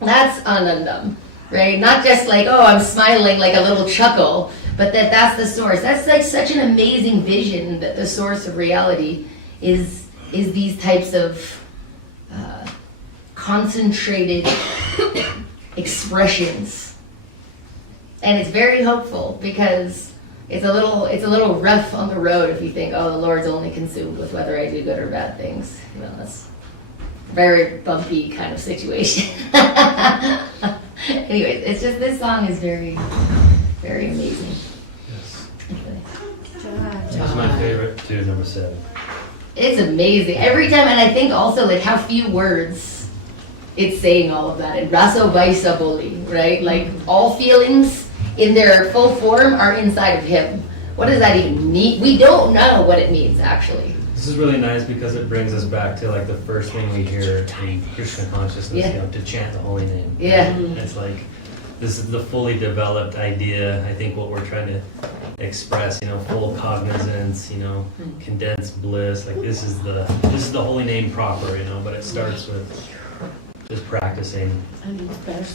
That's anandam, right? Not just like, oh, I'm smiling like a little chuckle, but that's the source. That's like such an amazing vision that the source of reality is these types of concentrated expressions. And it's very hopeful because it's a little rough on the road if you think, oh, the Lord's only consumed with whether I do good or bad things. That's a very bumpy kind of situation. Anyways, it's just this song is very, very amazing. Yes. Okay. That's my favorite too, number 7. It's amazing. Every time, and I think also like how few words it's saying all of that. And raso vaisa boli, right? Like all feelings in their full form are inside of him. What does that even mean? We don't know what it means actually. This is really nice because it brings us back to like the first thing we hear in Krishna consciousness, to chant the holy name. Yeah. It's like, this is the fully developed idea. I think what we're trying to express, full cognizance, condensed bliss. Like this is the holy name proper, but it starts with just practicing.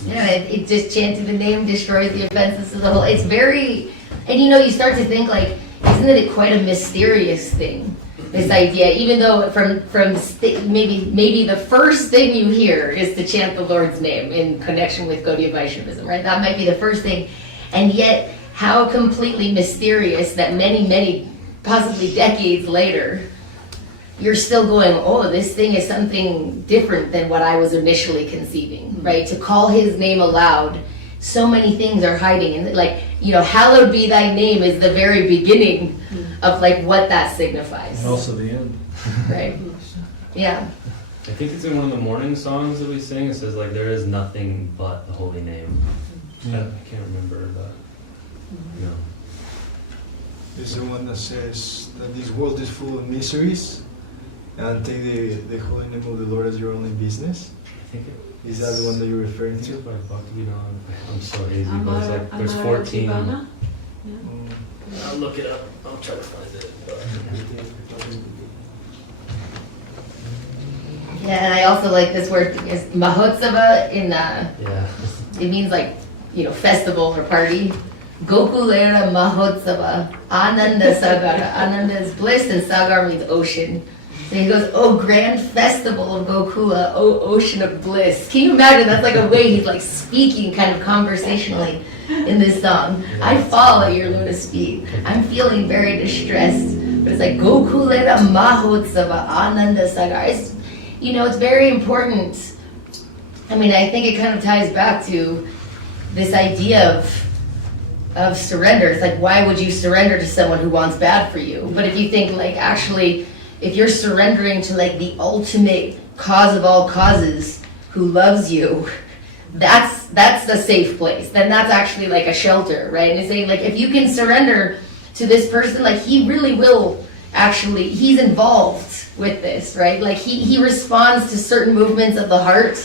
Yeah, it just chanting the name destroys the offenses of the whole. It's very, and you start to think like, isn't it quite a mysterious thing? This idea, even though from maybe the first thing you hear is to chant the Lord's name in connection with Gaudiya Vaishnavism, right? That might be the first thing, and yet how completely mysterious that many, possibly decades later, you're still going, oh, this thing is something different than what I was initially conceiving, right? To call his name aloud, so many things are hiding. And like, hallowed be thy name is the very beginning of like what that signifies. And also the end. Right? Yeah. I think it's in one of the morning songs that we sing. It says like, there is nothing but the holy name. Yeah. I can't remember that. No. There's the one that says that this world is full of miseries, and take the holy name of the Lord as your only business. I think it Is that the one that you're referring to? I'm so hazy, but it's like there's 14. I'll look it up. I'll try to find it. Yeah, and I also like this word is Mahotsava it means like, festival or party. Gokulera Mahotsava, Ananda Sagara. Ananda is bliss and Sagar means ocean. So he goes, oh, grand festival of Gokula, oh, ocean of bliss. Can you imagine? That's like a way he's like speaking kind of conversationally in this song. I fall at your lotus feet. I'm feeling very distressed. But it's like, Gokulera Mahotsava, Ananda Sagar. It's, it's very important. I mean, I think it kind of ties back to this idea of surrender. It's like, why would you surrender to someone who wants bad for you? But if you think like, actually, if you're surrendering to like the ultimate cause of all causes who loves you, that's the safe place. Then that's actually like a shelter, right? And it's saying like, if you can surrender to this person, like he really will actually, he's involved with this, right? Like he responds to certain movements of the heart.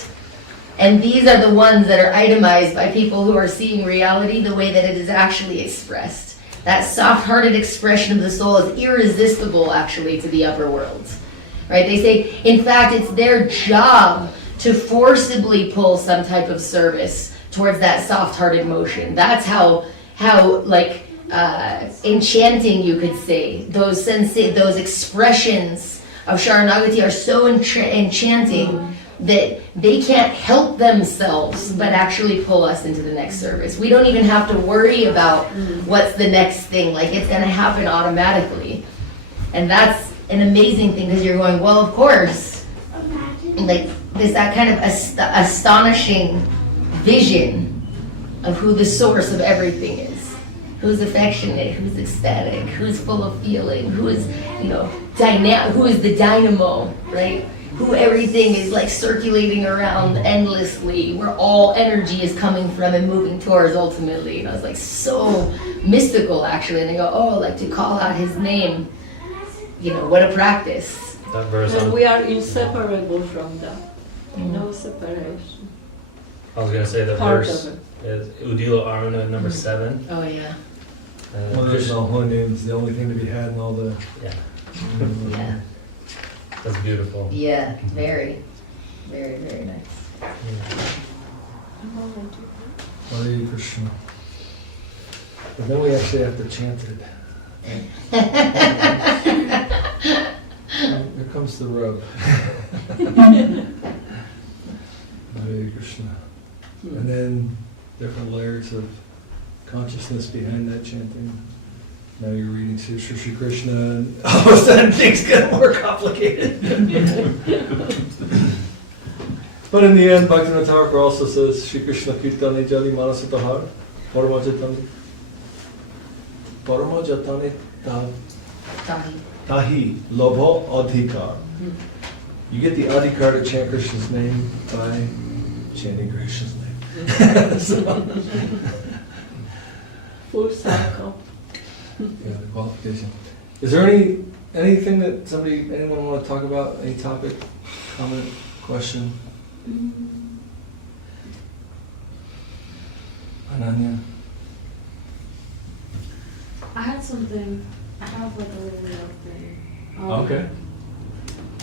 And these are the ones that are itemized by people who are seeing reality the way that it is actually expressed. That soft-hearted expression of the soul is irresistible, actually, to the upper worlds. Right? They say, in fact, it's their job to forcibly pull some type of service towards that soft-hearted motion. That's how enchanting, you could say. Those expressions of Sharanagati are so enchanting that they can't help themselves but actually pull us into the next service. We don't even have to worry about what's the next thing. Like, it's going to happen automatically. And that's an amazing thing, because you're going, well, of course, like that kind of astonishing vision of who the source of everything is. Who's affectionate, who's ecstatic, who's full of feeling, who is, who is the dynamo, right? Who everything is like circulating around endlessly, where all energy is coming from and moving towards ultimately. It's like so mystical, actually. And they go, oh, like to call out his name, what a practice. That verse. And we are inseparable from that. No separation. I was going to say the Part verse of it. is Udila Aruna number 7. Oh, yeah. Well, there's no holy name. It's the only thing to be had in all the... Yeah. Yeah. That's beautiful. Yeah, very, very, very nice. Hare Krishna. But then we actually have to chant it. Here comes the rub. Hare Krishna. And then different layers of consciousness behind that chanting. Now you're reading Shri Krishna, and all of a sudden things get more complicated. But in the end, Bhaktivinoda Thakur also says, Shri Krishna Kirtani Jali Manasatahar, Parama Jatani Tahi, Lobho Adhikar. You get the Adhikar to chant Krishna's name by chanting Krishna's name. Full circle. Yeah, the qualification. Is there anything that anyone want to talk about? Any topic, comment, question? Ananya? I had something. I have like a little thing. Okay.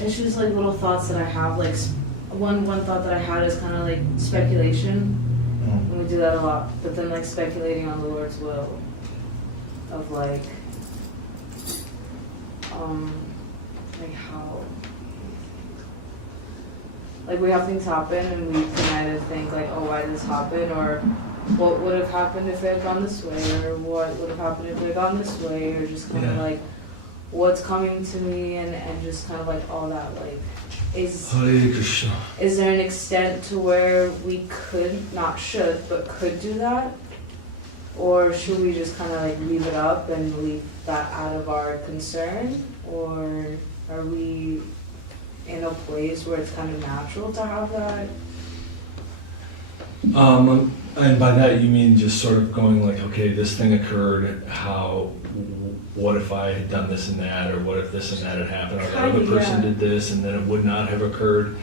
It's just like little thoughts that I have. Like one thought that I had is kind of like speculation. And we do that a lot. But then like speculating on the Lord's will. Of like how like we have things happen and we can either think like, oh, why did this happen, or what would have happened if it had gone this way, or what would have happened if it had gone this way, or just kind of like what's coming to me and just kind of like all that, like, Hare Krishna. is there an extent to where we could, not should, but could do that? Or should we just kind of like leave it up and leave that out of our concern? Or are we in a place where it's kind of natural to have that? And by that you mean just sort of going like, okay, this thing occurred, what if I had done this and that, or what if this and that had happened, or that other person did this and then it would not have occurred?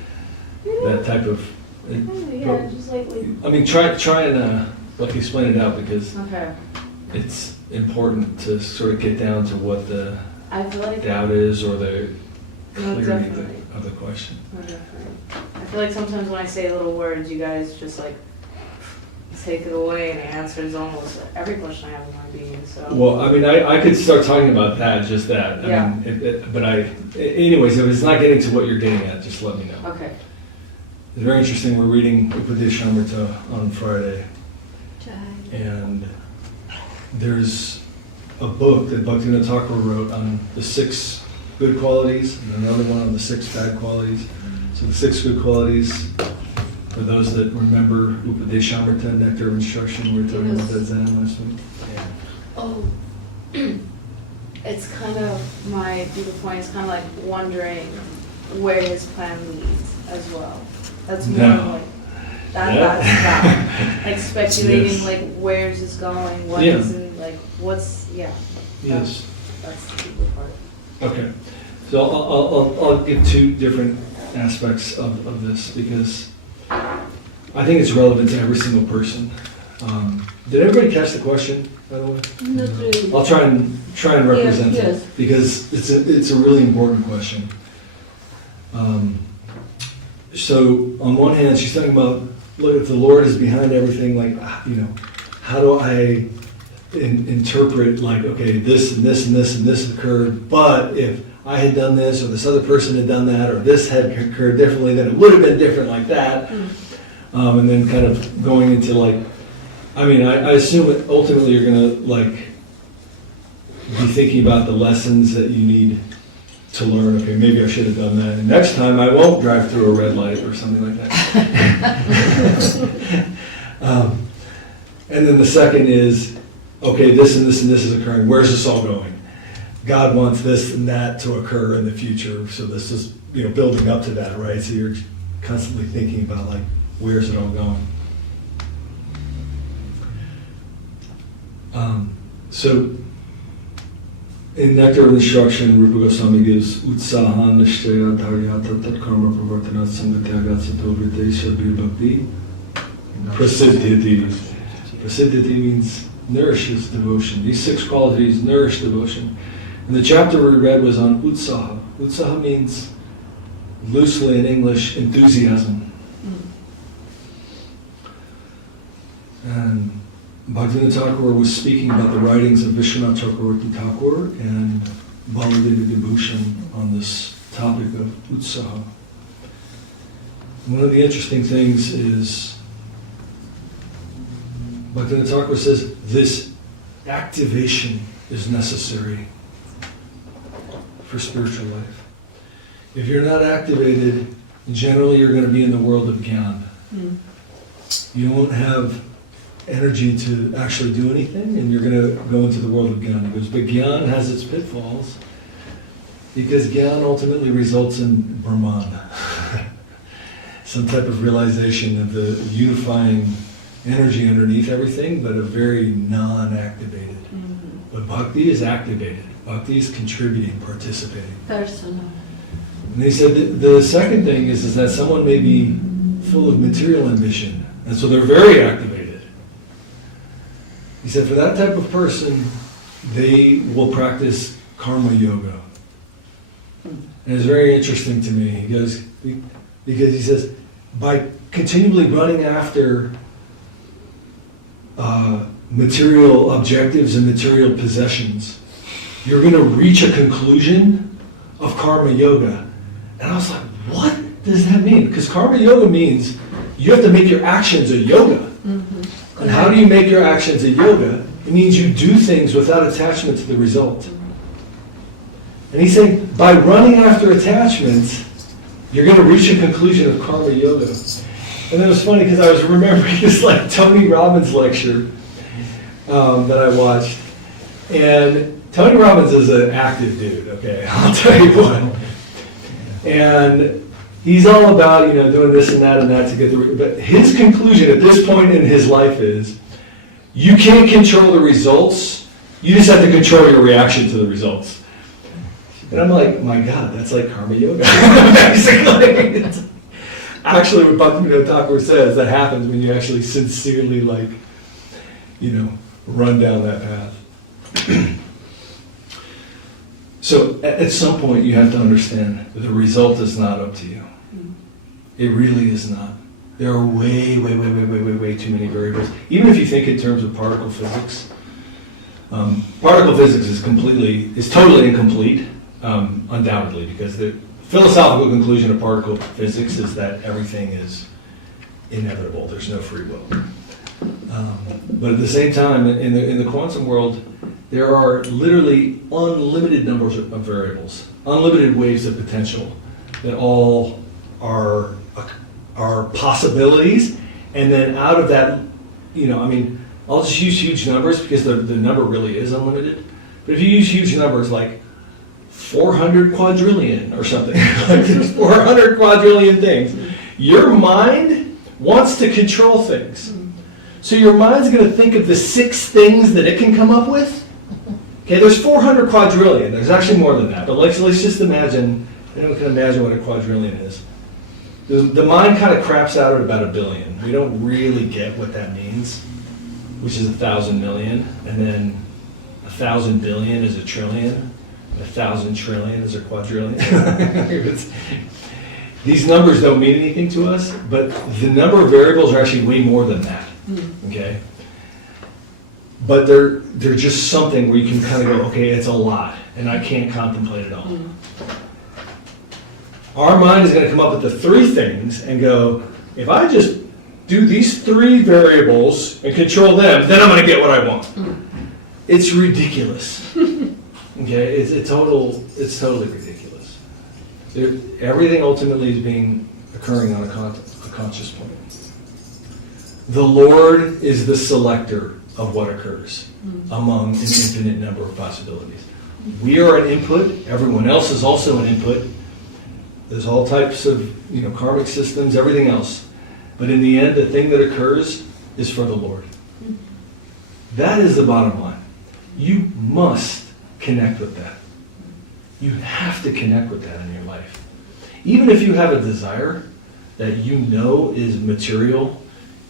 That type of... Yeah, just like... I mean, try and like explain it out, because Okay. it's important to sort of get down to what the I feel like... doubt is, or the No, clarity definitely. of the question. No, definitely. I feel like sometimes when I say little words, you guys just like take it away, and it answers almost every question I have in my being. So. Well, I mean, I could start talking about that, just that. Yeah. I mean, anyways, if it's not getting to what you're getting at, just let me know. Okay. It's very interesting. We're reading Upadeshamrita on Friday, and there's a book that Bhaktivinoda Thakur wrote on the 6 good qualities, and another one on the 6 bad qualities. So the 6 good qualities, for those that remember Upadeshamrita, Nectar of Instruction, we were talking about that Zen last week. Oh, it's kind of my deeper point is kind of like wondering where his plan leads as well. That's more like that's that. Like speculating, Yes. like where's this going, what Yeah. isn't, like what's Yes. That's the deeper part. Okay. So I'll give 2 different aspects of this, because I think it's relevant to every single person. Did everybody catch the question, by the way? Not really. I'll try and represent Yes. it, because it's a really important question. So on one hand, she's talking about, look, if the Lord is behind everything, like, how do I interpret, like, okay, this and this and this and this occurred, but if I had done this, or this other person had done that, or this had occurred differently, then it would have been different like that. And then kind of going into like, I mean, I assume that ultimately you're gonna like be thinking about the lessons that you need to learn. Okay, maybe I should have done that, and next time I won't drive through a red light or something like that. And then the second is, okay, this and this and this is occurring. Where's this all going? God wants this and that to occur in the future, so this is building up to that, right? So you're constantly thinking about like, where's it all going? So in Nectar of Instruction, Rupa Goswami gives Utsahan Nishtaya Dharyata Tat Karma Pravartanat Sangatyagat Sato Vritesha Bhakti Prasiddhiti. Prasiddhiti means nourishes devotion. These 6 qualities nourish devotion. And the chapter we read was on Utsaha. Utsaha means, loosely in English, enthusiasm. And Bhaktivinoda Thakur was speaking about the writings of Vishwanath Chakravarti Thakur and Baladevi Vibhushan on this topic of Utsaha. One of the interesting things is Bhaktivinoda Thakur says this activation is necessary for spiritual life. If you're not activated, generally you're going to be in the world of Gyan. You won't have energy to actually do anything, and you're going to go into the world of Gyan. He goes, but Gyan has its pitfalls, because Gyan ultimately results in Brahman. Some type of realization of the unifying energy underneath everything, but a very non-activated. But Bhakti is activated. Bhakti is contributing, participating. Personal. And he said the second thing is that someone may be full of material ambition, and so they're very activated. He said for that type of person, they will practice karma yoga. And it's very interesting to me. He goes, because he says, by continually running after material objectives and material possessions, you're going to reach a conclusion of karma yoga. And I was like, what does that mean? Because karma yoga means you have to make your actions a yoga. And how do you make your actions a yoga? It means you do things without attachment to the result. And he's saying, by running after attachments, you're going to reach a conclusion of karma yoga. And it was funny because I was remembering this like Tony Robbins lecture that I watched. And Tony Robbins is an active dude, okay? I'll tell you what. And he's all about, doing this and that to get the... But his conclusion at this point in his life is, you can't control the results, you just have to control your reaction to the results. And I'm like, my God, that's like karma yoga, basically. Actually, what Bhaktivinoda Thakur says, that happens when you actually sincerely, run down that path. So at some point, you have to understand that the result is not up to you. It really is not. There are way too many variables. Even if you think in terms of particle physics, particle physics is totally incomplete, undoubtedly, because the philosophical conclusion of particle physics is that everything is inevitable. There's no free will. But at the same time, in the quantum world, there are literally unlimited numbers of variables, unlimited waves of potential that all are possibilities. And then out of that, I'll just use huge numbers because the number really is unlimited. But if you use huge numbers like 400 quadrillion or something, like there's 400 quadrillion things, your mind wants to control things. So your mind's going to think of the 6 things that it can come up with. Okay, there's 400 quadrillion. There's actually more than that. But let's just imagine, anyone can imagine what a quadrillion is. The mind kind of craps out at about 1 billion. We don't really get what that means, which is 1,000 million. And then 1,000 billion is a trillion. 1,000 trillion is a quadrillion. These numbers don't mean anything to us, but the number of variables are actually way more than that. Okay? But they're just something where you can kind of go, okay, it's a lot, and I can't contemplate it all. Our mind is going to come up with the 3 things and go, if I just do these 3 variables and control them, then I'm going to get what I want. It's ridiculous. Okay, it's totally ridiculous. Everything ultimately is occurring on a conscious plane. The Lord is the selector of what occurs among an infinite number of possibilities. We are an input. Everyone else is also an input. There's all types of karmic systems, everything else. But in the end, the thing that occurs is for the Lord. That is the bottom line. You must connect with that. You have to connect with that in your life. Even if you have a desire that is material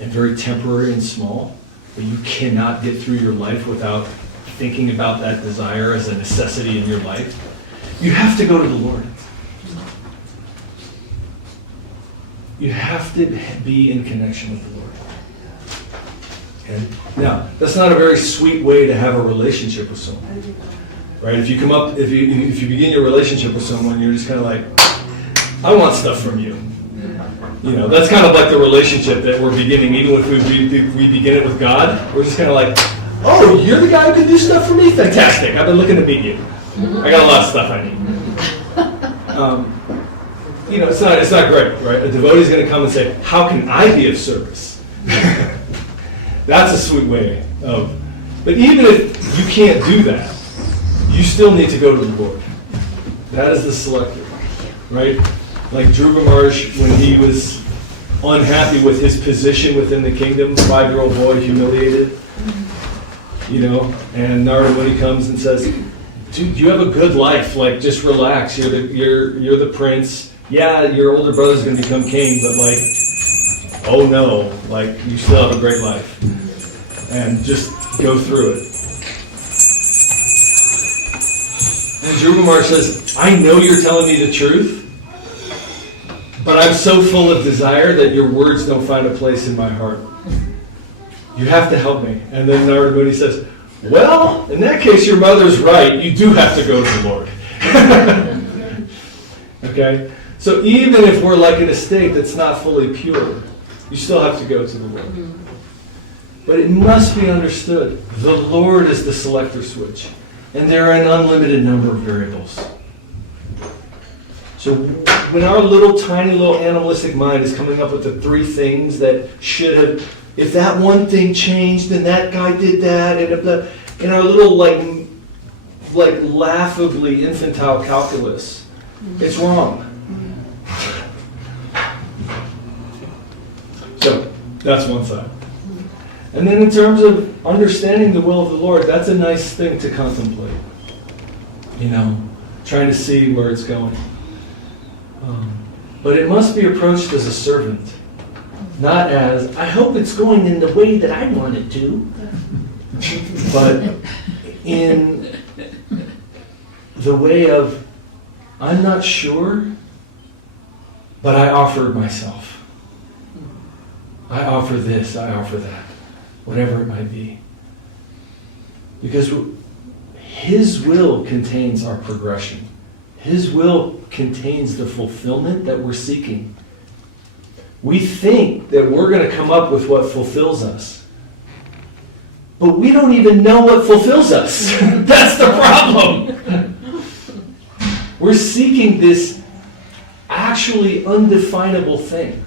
and very temporary and small, but you cannot get through your life without thinking about that desire as a necessity in your life, you have to go to the Lord. You have to be in connection with the Lord. And now, that's not a very sweet way to have a relationship with someone. Right? If you begin your relationship with someone, you're just kind of like, I want stuff from you. That's kind of like the relationship that we're beginning, even if we begin it with God. We're just kind of like, oh, you're the guy who can do stuff for me? Fantastic. I've been looking to meet you. I got a lot of stuff I need. It's not great, right? A devotee is going to come and say, how can I be of service? That's a sweet way of... But even if you can't do that, you still need to go to the Lord. That is the selector, right? Like Dhruva Maharaj, when he was unhappy with his position within the kingdom, 5-year-old boy, humiliated, and Narada Muni comes and says, dude, you have a good life, like, just relax, you're the prince, yeah, your older brother's going to become king, but oh no, you still have a great life, and just go through it. And Dhruva Maharaj says, I know you're telling me the truth, but I'm so full of desire that your words don't find a place in my heart. You have to help me. And then Narada Muni says, well, in that case, your mother's right. You do have to go to the Lord. Okay? So even if we're like in a state that's not fully pure, you still have to go to the Lord. But it must be understood, the Lord is the selector switch. And there are an unlimited number of variables. So when our little tiny little animalistic mind is coming up with the 3 things that should have, if that one thing changed, then that guy did that, and if the, in our little like laughably infantile calculus, it's wrong. So that's one side. And then in terms of understanding the will of the Lord, that's a nice thing to contemplate. You know, trying to see where it's going. But it must be approached as a servant, not as, I hope it's going in the way that I want it to, but in the way of, I'm not sure, but I offer myself. I offer this, I offer that, whatever it might be. Because His will contains our progression. His will contains the fulfillment that we're seeking. We think that we're going to come up with what fulfills us. But we don't even know what fulfills us. That's the problem. We're seeking this actually undefinable thing.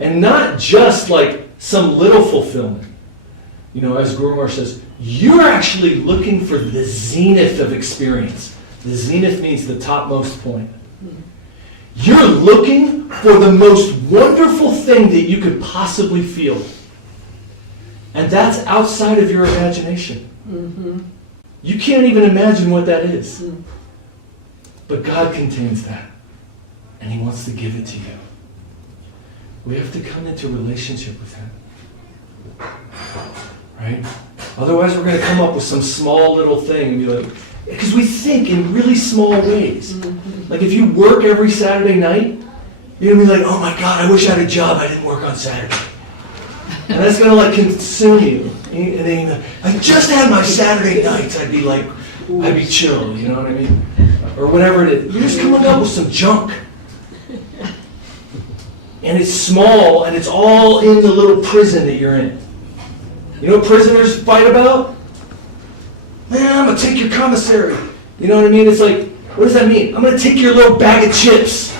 And not just like some little fulfillment. You know, as Guru Maharaj says, you're actually looking for the zenith of experience. The zenith means the topmost point. You're looking for the most wonderful thing that you could possibly feel. And that's outside of your imagination. You can't even imagine what that is. But God contains that. And He wants to give it to you. We have to come into relationship with Him. Right? Otherwise we're going to come up with some small little thing and be like, because we think in really small ways. Like if you work every Saturday night, you're going to be like, oh my God, I wish I had a job I didn't work on Saturday. And that's going to like consume you. And then I just had my Saturday nights, I'd be chill, you know what I mean? Or whatever it is. You're just coming up with some junk. And it's small, and it's all in the little prison that you're in. You know what prisoners fight about? Man, I'm going to take your commissary. You know what I mean? It's like, what does that mean? I'm going to take your little bag of chips.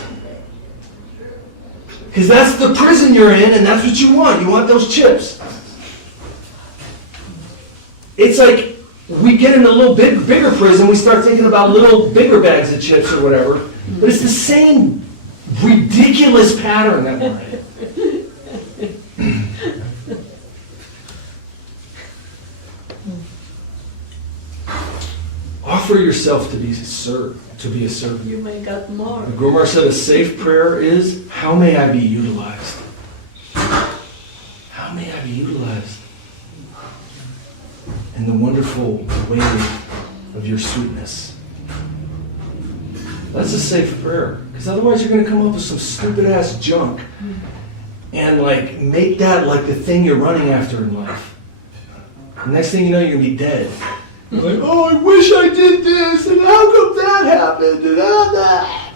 Because that's the prison you're in, and that's what you want. You want those chips. It's like, we get in a little bigger prison, we start thinking about little bigger bags of chips or whatever. But it's the same ridiculous pattern that we're in. Offer yourself to be a servant. You may get more. The Guru Maharaj said a safe prayer is, how may I be utilized? How may I be utilized in the wonderful way of your sweetness? That's a safe prayer. Because otherwise you're going to come up with some stupid ass junk and like make that like the thing you're running after in life. The next thing you know, you're going to be dead. You're like, oh, I wish I did this, and how come that happened, and that.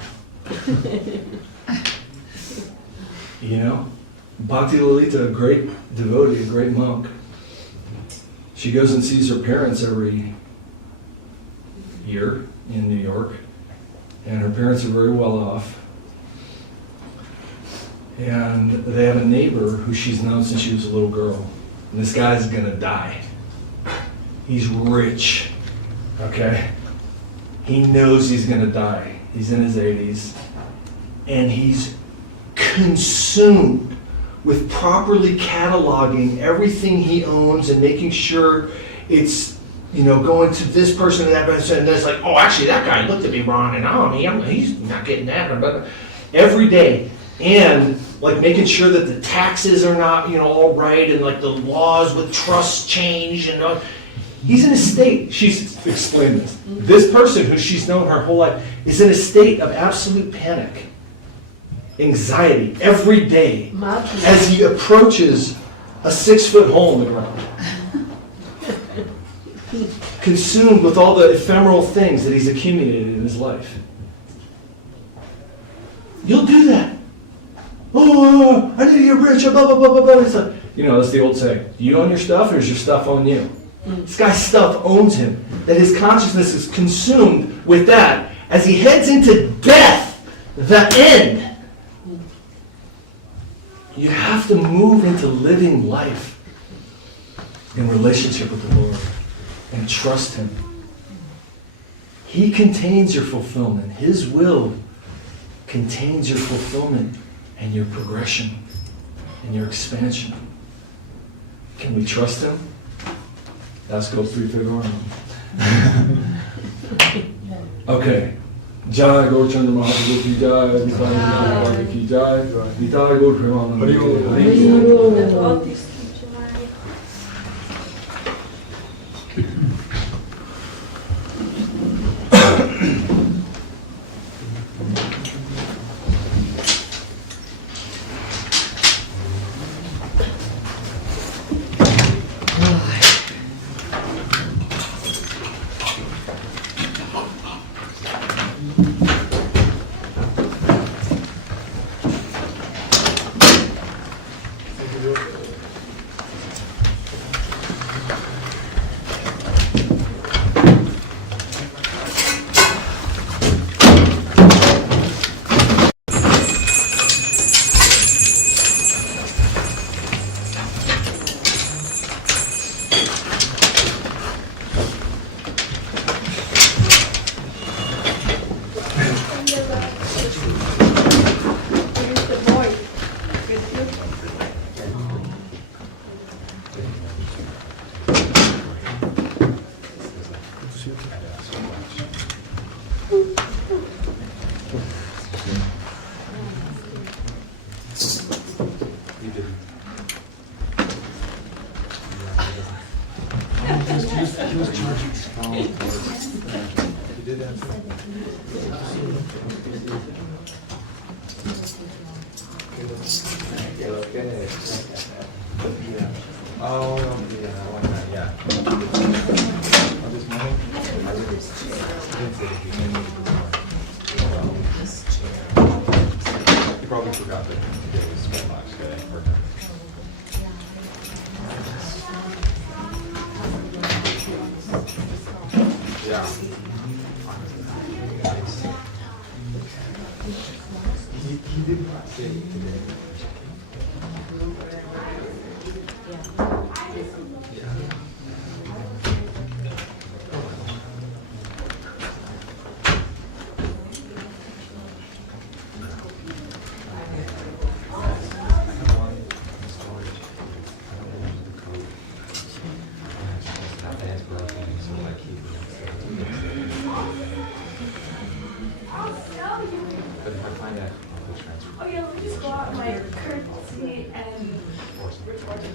You know? Bhakti Lalita, a great devotee, a great monk. She goes and sees her parents every year in New York. And her parents are very well off. And they have a neighbor who she's known since she was a little girl. And this guy's gonna die. He's rich, okay? He knows he's gonna die. He's in his 80s. And he's consumed with properly cataloging everything he owns and making sure it's, you know, going to this person and that person, and then it's like, oh, actually, that guy looked at me wrong, and he's not getting that. But every day, and like making sure that the taxes are not, you know, all right, and like the laws with trusts change, and he's in a state. She's explained this. This person who she's known her whole life is in a state of absolute panic, anxiety every day as he approaches a 6-foot hole in the ground. Consumed with all the ephemeral things that he's accumulated in his life. You'll do that. Oh, I need to get rich, blah, blah, blah, blah, blah. It's like, you know, that's the old saying. Do you own your stuff, or does your stuff own you? This guy's stuff owns him. That his consciousness is consumed with that. As he heads into death, the end. You have to move into living life in relationship with the Lord and trust Him. He contains your fulfillment. His will contains your fulfillment and your progression and your expansion. Can we trust Him? Let's go 3-figure. Okay. Jaya Gaurachandra Mahaprabhu ki jai, Vitaya Gaurachandra ki jai, Vitaya Gaurachandra ki jai. You probably forgot that today was Spellbox Day. Yeah. He did not say today. Oh yeah, let me just go out my courtesy and report it.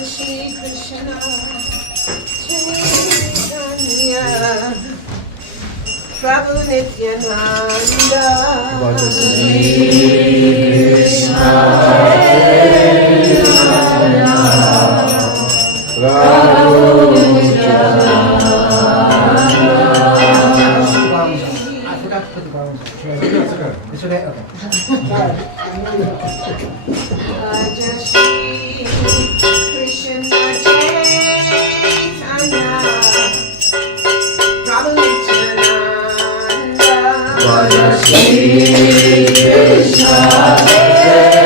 Shri Krishna Chaitanya Prabhu Nityananda Shri Krishna Chaitanya Prabhu Nityananda. I forgot to put the bones. It's okay. Okay. Raja Shri Krishna Chaitanya Prabhu Nityananda Raja Shri Krishna Chaitanya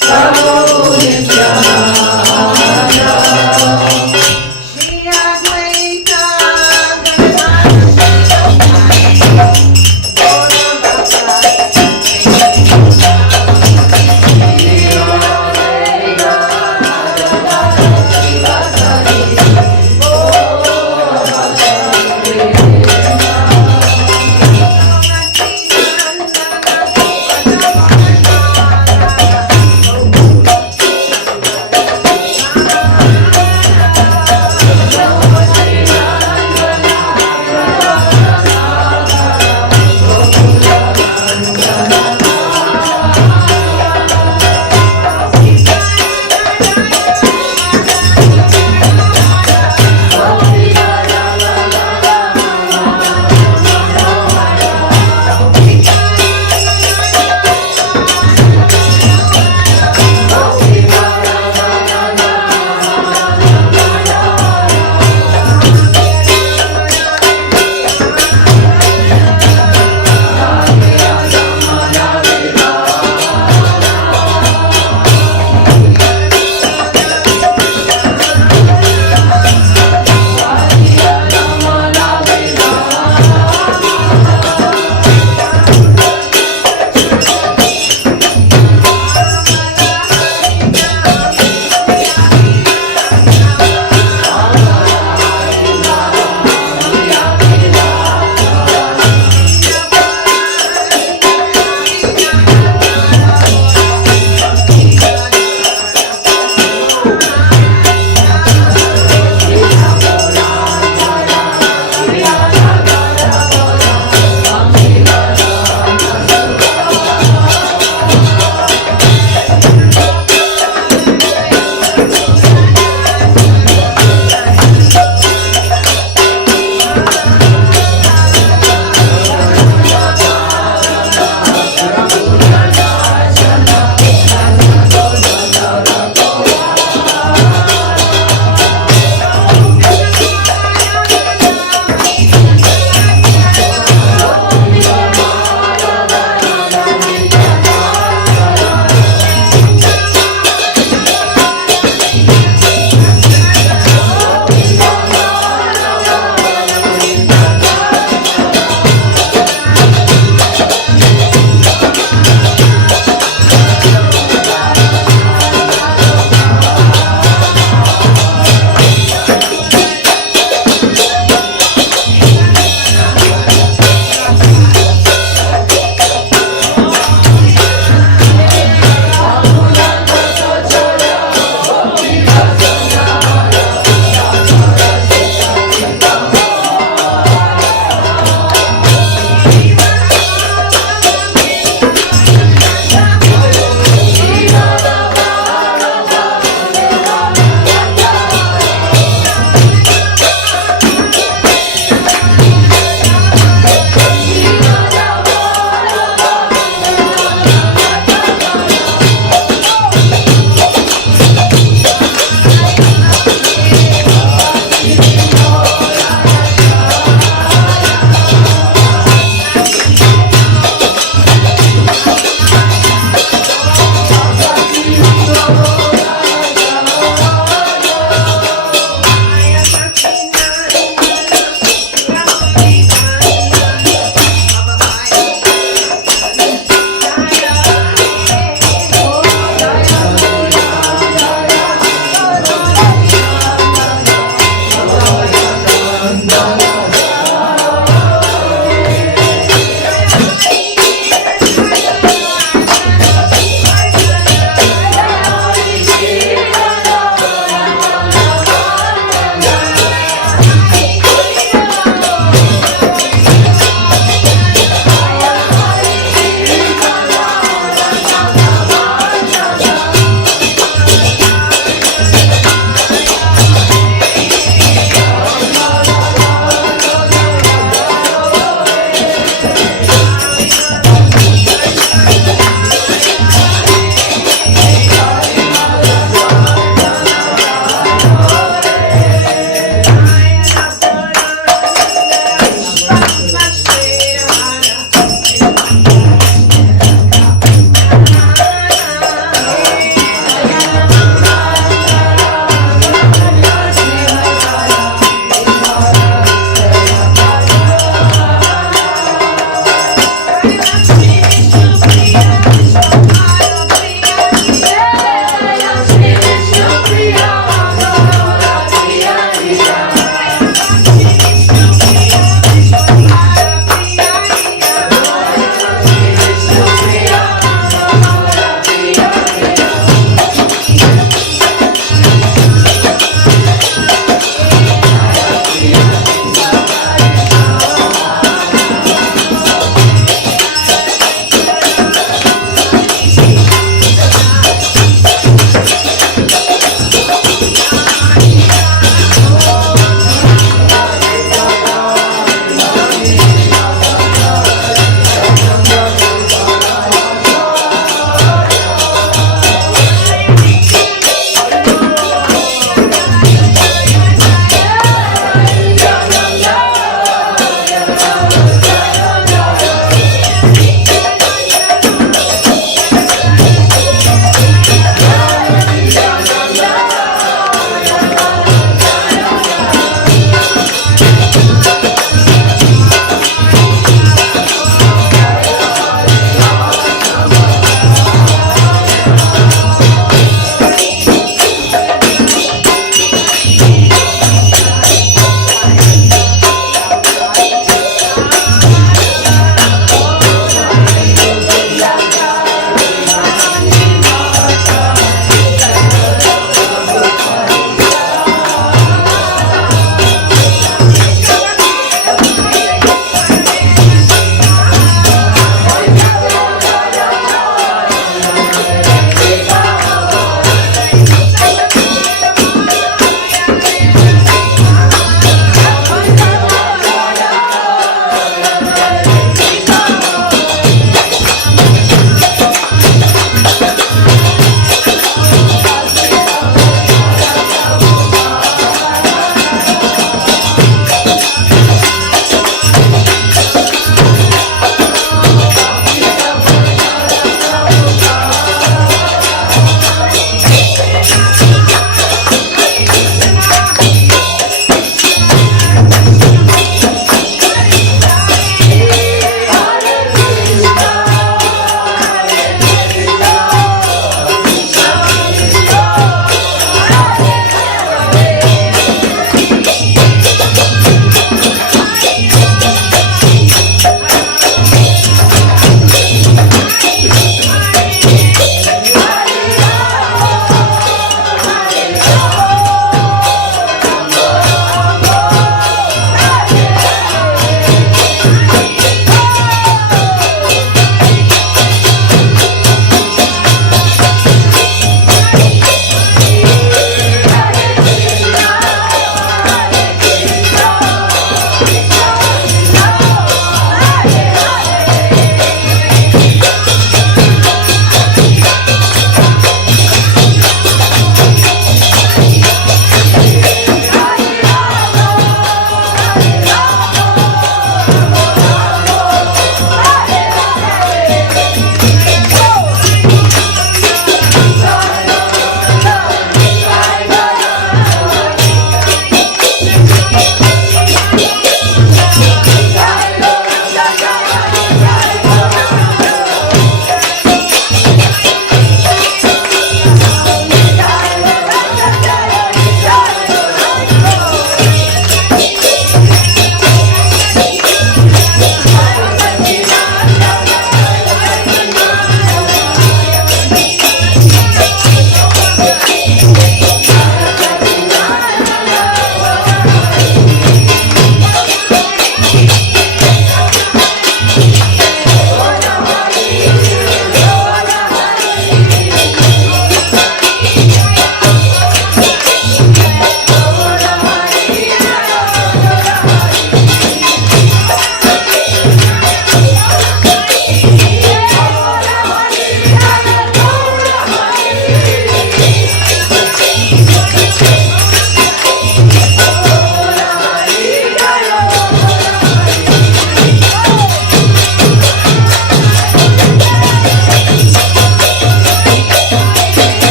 Prabhu Nityananda Shri Advaita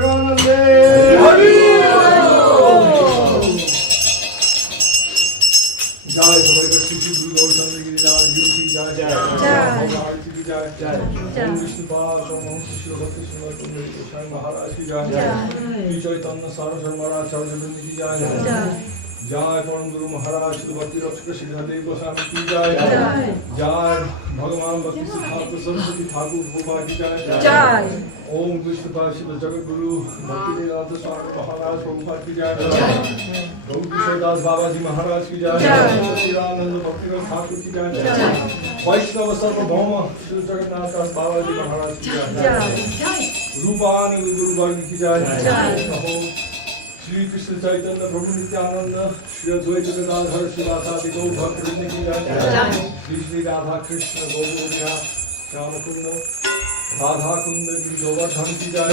Jai Bhagavad Sri Guru Gautama Giri Jai Guru Ki Jai Bhagavad Ki Jai Om Vishnu Pad Om Shri Bhakti Sri Maharaj Ki Jai Shri Chaitanya Saraswat Maharaj Chaitanya Ki Jai Jai Param Guru Maharaj Shri Bhakti Rakshaka Shri Hare Goswami Ki Jai Jai Bhagavan Bhakti Siddhanta Saraswati Thakur Prabhupada Ki Jai Om Vishnu Pad Shri Jagat Guru Bhakti Vedanta Swami Maharaj Prabhupada Ki Jai Gauri Das Baba Ji Maharaj Ki Jai Shri Ramananda Bhakti Thakur Ki Jai Vaishnava Sarva Bhauma Shri Jagannath Das Baba Ji Maharaj Ki Jai Rupani Guru Bhakti Ki Jai Shri Krishna Chaitanya Prabhu Nityananda Shri Advaita Gadadhar Srivasadi Gaur Bhakti Vrinda Ki Jai Shri Shri Radha Krishna Gaur Shyamakunda Radha Kunda Govardhan Ki Jai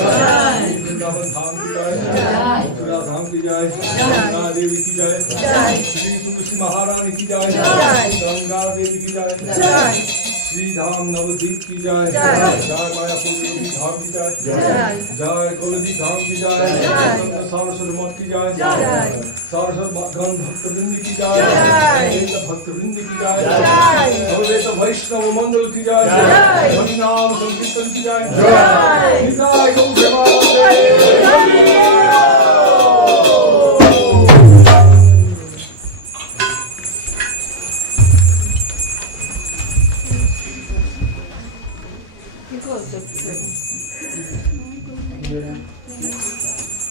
Vrindavan Dham Ki Jai Mathura Dham Ki Jai Ganga Devi Ki Jai Shri Tulsi Maharani Ki Jai Ganga Devi Ki Jai Shri Dham Navadvip Ki Jai Jai Mayapur Yogi Dham Ki Jai Jai Koladi Dham Ki Jai Saraswat Mat Ki Jai Saraswat Bhagwan Bhakta Vrindi Ki Jai Vedanta Bhakta Vrindi Ki Jai Sarveta Vaishnava Mandal Ki Jai Hari Naam Sankirtan Ki Jai Jai Gaur Premanande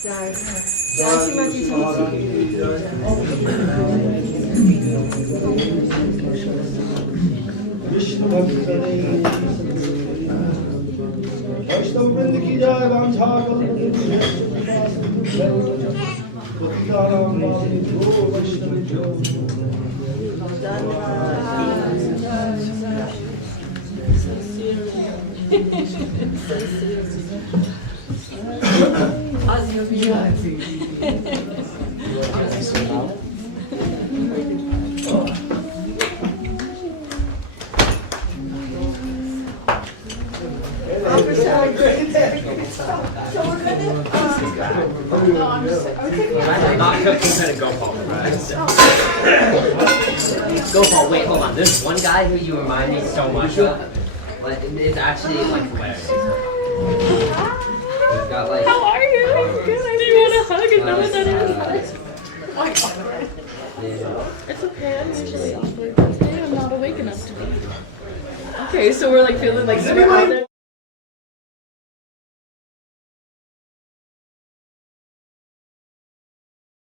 Jai Shrimati Vishnu Bhakti Vaishnava Vrinda Ki Jai Vamcha Not cooking kind of Gopal, right? Gopal, wait, hold on. There's one guy who you remind me so much of. Like, it's actually like hilarious. We've got like. How are you? I'm good. Do you want a hug and know what that is? Oh my god. Yeah. It's okay. I'm usually awkward, but today I'm not awake enough to be. Okay, so we're like feeling like super out there.